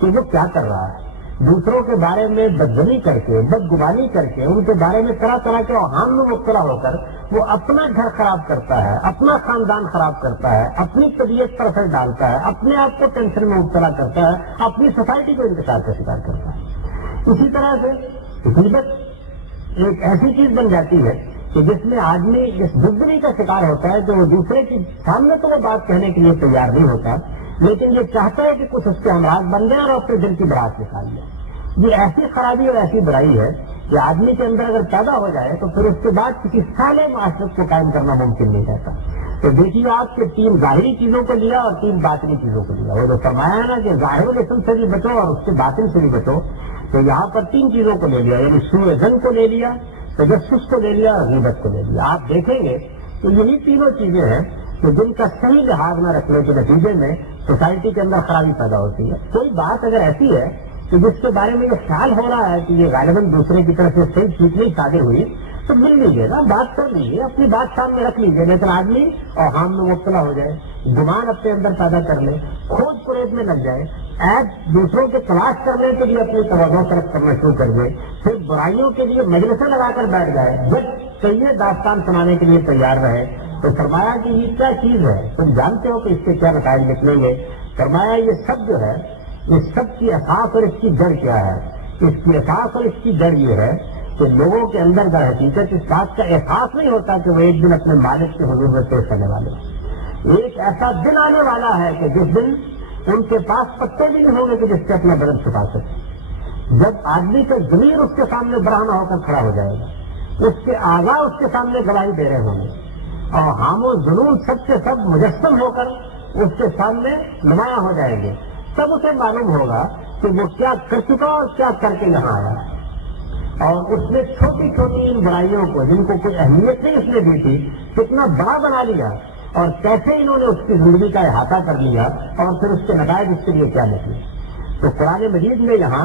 کہ وہ کیا کر رہا ہے، دوسروں کے بارے میں بدگمانی کر کے، بدگمانی کر کے، ان کے بارے میں طرح طرح کے اوہام میں مبتلا ہو کر وہ اپنا گھر خراب کرتا ہے، اپنا خاندان خراب کرتا ہے، اپنی طبیعت پر اثر ڈالتا ہے، اپنے آپ کو ٹینشن میں مبتلا کرتا ہے، اپنی سوسائٹی کو انتشار کا شکار کرتا ہے۔ اسی طرح سے غیبت ایک ایسی چیز بن جاتی ہے کہ جس میں آدمی اس بزدلی کا شکار ہوتا ہے کہ وہ دوسرے کے سامنے تو وہ بات کہنے کے لیے تیار نہیں ہوتا، لیکن یہ چاہتا ہے کہ کچھ اس کے امراض بن جائیں اور اپنے دل کی بڑھاس نکال لیں۔ یہ ایسی خرابی اور ایسی برائی ہے کہ آدمی کے اندر اگر پیدا ہو جائے تو پھر اس کے بعد کسی صالح معاشرت کو قائم کرنا ممکن نہیں رہتا۔ تو دیکھیے آپ کے 3 ظاہری چیزوں کو لیا اور 3 باطنی چیزوں کو لیا، وہ جو فرمایا ہے نا کہ ظاہر الاسم سے بھی بچو اور اس کے باطن سے بھی بچو، تو یہاں پر 3 چیزوں کو لے لیا، یعنی سوء ظن کو لے لیا، تجسس کو لے لیا اور غیبت کو لے لیا۔ آپ دیکھیں گے کہ یہی تینوں چیزیں ہیں کہ جن کا صحیح لحاظ نہ رکھنے کے نتیجے میں سوسائٹی کے اندر خرابی پیدا ہوتی ہے۔ کوئی بات اگر ایسی ہے کہ جس کے بارے میں یہ خیال ہو رہا ہے کہ یہ غالباً دوسرے کی طرف سے صحیح ٹھیک نہیں شادی ہوئی، تو مل لیجیے نا، بات کر لیجیے، اپنی بات سامنے رکھ لیجیے، لیکن آدمی اوہام میں مبتلا ہو جائے، گمان اپنے اندر پیدا کر لے، کھوج پریت میں لگ جائے، عیب دوسروں کے تلاش کرنے کے لیے اپنی توجہ طرف کرنا شروع کر دے، پھر برائیوں کے لیے مجلسیں لگا کر بیٹھ جائے، جب چاہیے داستان سنانے کے لیے تیار رہے، تو فرمایا کہ یہ کیا چیز ہے، تم جانتے ہو کہ اس سے کیا نتائج نکلیں گے۔ فرمایا یہ سب جو ہے، اس سب کی اساس اور اس کی جڑ کیا ہے؟ اس کی اساس اور اس کی جڑ یہ ہے کہ لوگوں کے اندر در حقیقت اس بات کا احساس نہیں ہوتا کہ وہ ایک دن اپنے مالک کے حضور میں پیش کرنے والے ہیں۔ ایک ایسا دن آنے والا ہے کہ جس دن ان کے پاس پتے بھی نہیں ہوں گے کہ جس سے اپنا بدن چھپا سکے، جب آدمی کا ضمیر اس کے سامنے برہنہ ہو کر کھڑا ہو جائے گا، اس کے اعضاء اس کے سامنے گواہی دے رہے ہوں گے، اور ہام و جنون سب کے سب مجسم ہو کر اس کے سامنے نمایاں ہو جائیں گے، تب اسے معلوم ہوگا کہ وہ کیا کر چکا اور کیا کر کے یہاں آیا۔ اور اس نے چھوٹی چھوٹی ان برائیوں کو جن کو کوئی اہمیت نہیں اس نے دی تھی کتنا بڑا بنا لیا اور کیسے انہوں نے اس کی زندگی کا احاطہ کر لیا اور پھر اس کے نتائج اس کے لیے کیا نکلے. تو قرآن مجید میں یہاں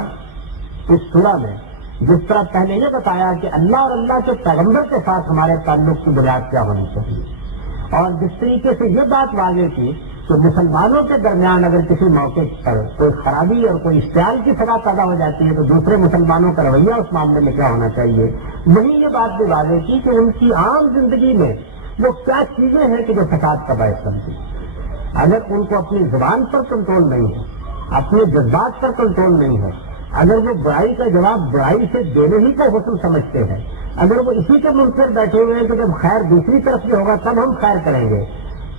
اس سورہ میں جس طرح پہلے یہ بتایا کہ اللہ اور اللہ کے پیغمبر کے ساتھ ہمارے تعلق کی بنیاد کیا ہونی چاہیے، اور جس طریقے سے یہ بات واضح کی کہ مسلمانوں کے درمیان اگر کسی موقع پر کوئی خرابی اور کوئی اشتعال کی سزا پیدا ہو جاتی ہے تو دوسرے مسلمانوں کا رویہ اس معاملے میں کیا ہونا چاہیے، وہیں یہ بات بھی واضح کی کہ ان کی عام زندگی میں وہ کیا چیزیں ہیں کہ جو فساد کا باعث بنتی ہیں. اگر ان کو اپنی زبان پر کنٹرول نہیں ہے، اپنے جذبات پر کنٹرول نہیں ہے، اگر وہ برائی کا جواب برائی سے دینے ہی کو حسن سمجھتے ہیں، اگر وہ اسی کے منکر بیٹھے ہوئے ہیں کہ جب خیر دوسری طرف سے ہوگا تب ہم خیر کریں گے.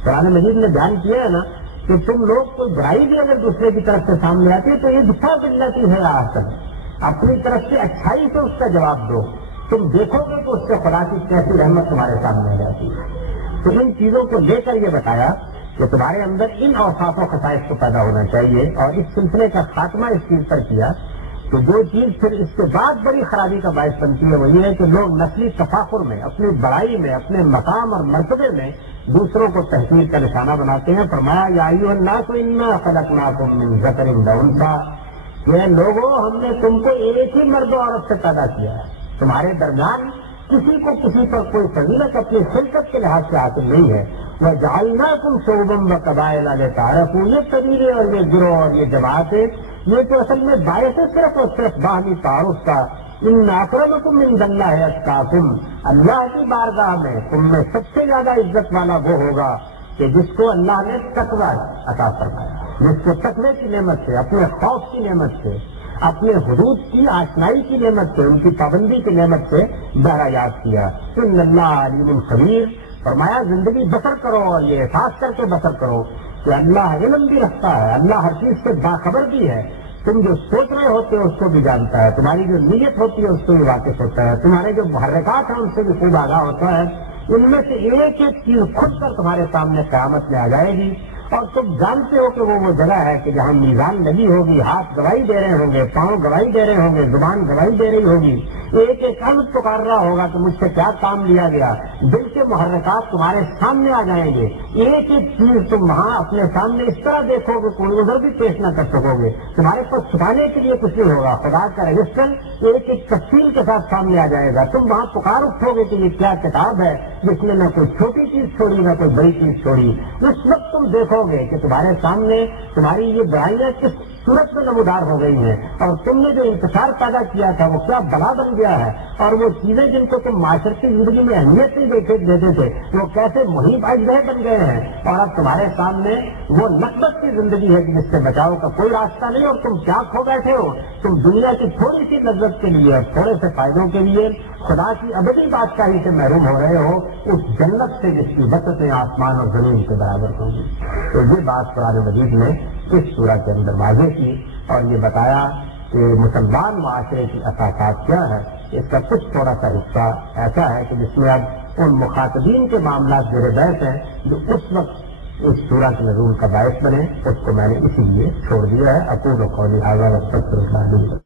قرآن مجید نے بیان کیا ہے نا کہ تم لوگ کوئی برائی بھی اگر دوسرے کی طرف سے سامنے آتی ہے تو یہ دفاع ملتی ہے آسن اپنی طرف سے اچھائی سے اس کا جواب دو. تم دیکھو گے تو اس سے خدا کی کیسی رحمت تمہارے سامنے آ جاتی ہے. تو ان چیزوں کو لے کر یہ بتایا کہ تمہارے اندر ان اوصاف و خصائص کو پیدا ہونا چاہیے، اور اس سلسلے کا خاتمہ اس چیز پر کیا تو جو چیز پھر اس کے بعد بڑی خرابی کا باعث بنتی ہے وہ یہ ہے کہ لوگ نسلی تفاخر میں، اپنی بڑائی میں، اپنے مقام اور مرتبے میں دوسروں کو تحقیر کا نشانہ بناتے ہیں. فرمایا یا ایھا الناس انا خلقناکم من ذکر و انثیٰ، یہ لوگوں ہم نے تم کو ایک ہی مرد و عورت سے پیدا کیا ہے، تمہارے درمیان کسی کو کسی پر کوئی فضیلت اپنی خلقت کے لحاظ سے حاصل نہیں ہے. وَجَعَلْنَاكُمْ شُعُوبًا وَقَبَائِلَ لِتَعَارَفُوا، یہ قبیلے اور یہ گروہ اور یہ جماعتیں یہ تو اصل میں باعث صرف اور صرف باہمی تعارف کا. ان اکرمکم عند اللہ اتقاکم، اللہ کی بارگاہ میں تم میں سب سے زیادہ عزت والا وہ ہوگا کہ جس کو اللہ نے تقویٰ عطا فرمایا، جس کو تقوی کی نعمت سے، اپنے خوف کی نعمت سے، اپنے حدود کی آشنائی کی نعمت سے، ان کی پابندی کی نعمت سے بہرہ یاد کیا. ان اللہ علیم خبیر، فرمایا زندگی بسر کرو اور یہ احساس کر کے بسر کرو کہ اللہ علم بھی رکھتا ہے، اللہ ہر چیز سے باخبر بھی ہے. تم جو سوچ رہے ہوتے ہو اس کو بھی جانتا ہے، تمہاری جو نیت ہوتی ہے اس کو بھی واقف ہوتا ہے، تمہارے جو محرکات ہیں ان سے بھی خوب آگاہ ہوتا ہے. ان میں سے ایک ایک چیز خود کر تمہارے سامنے قیامت میں آ جائے گی، اور تم جانتے ہو کہ وہ جگہ ہے کہ جہاں میزان لگی ہوگی، ہاتھ گواہی دے رہے ہوں گے، پاؤں گواہی دے رہے ہوں گے، زبان گواہی دے رہی ہوگی، ایک ایک عمل پکار رہا ہوگا کہ مجھ سے کیا کام لیا گیا. دل کے محرکات تمہارے سامنے آ جائیں گے، ایک ایک چیز تم وہاں اپنے سامنے اس طرح دیکھو گے کوئی ادھر بھی پیش نہ کر سکو گے، تمہارے پاس چھپانے کے لیے کچھ نہیں ہوگا. خدا کا رجسٹر ایک ایک تفصیل کے ساتھ سامنے آ جائے گا. تم وہاں پکار اٹھو گے کہ یہ کیا کتاب ہے جس میں نہ کوئی چھوٹی چیز چھوڑی نہ کوئی بڑی چیز چھوڑی. اس وقت تم دیکھو گے کہ تمہارے سامنے تمہاری یہ برائیاں کس صورت میں نمودار ہو گئی ہیں، اور تم نے جو انتشار پیدا کیا تھا وہ کیا بلا بن گیا ہے، اور وہ چیزیں جن کو تم معاشرتی زندگی میں اہمیت نہیں دیتے تھے وہ کیسے محیط اجزاء بن گئے ہیں. اور اب تمہارے سامنے وہ نقبت کی زندگی ہے کہ جس سے بچاؤ کا کوئی راستہ نہیں، اور تم کیا کھو بیٹھے ہو. تم دنیا کی تھوڑی سی لذت کے لیے اور تھوڑے سے فائدوں کے لیے خدا کی ابدی بادشاہی سے محروم ہو رہے ہو، اس جنت سے جس کی بسطیں آسمان اور زمین کے برابر ہوں گی. تو یہ بات قرآن مجید نے اس سورہ کے اندر واضح کی اور یہ بتایا کہ مسلمان معاشرے کی اساسات کیا ہے. اس کا کچھ تھوڑا سا حصہ ایسا ہے کہ جس میں اب ان مخاطبین کے معاملات زیر بحث ہیں جو اس وقت اس سورہ کے نزول کا باعث بنے، اس کو میں نے اسی لیے چھوڑ دیا ہے. اقول قولی ھذا واستغفر اللہ.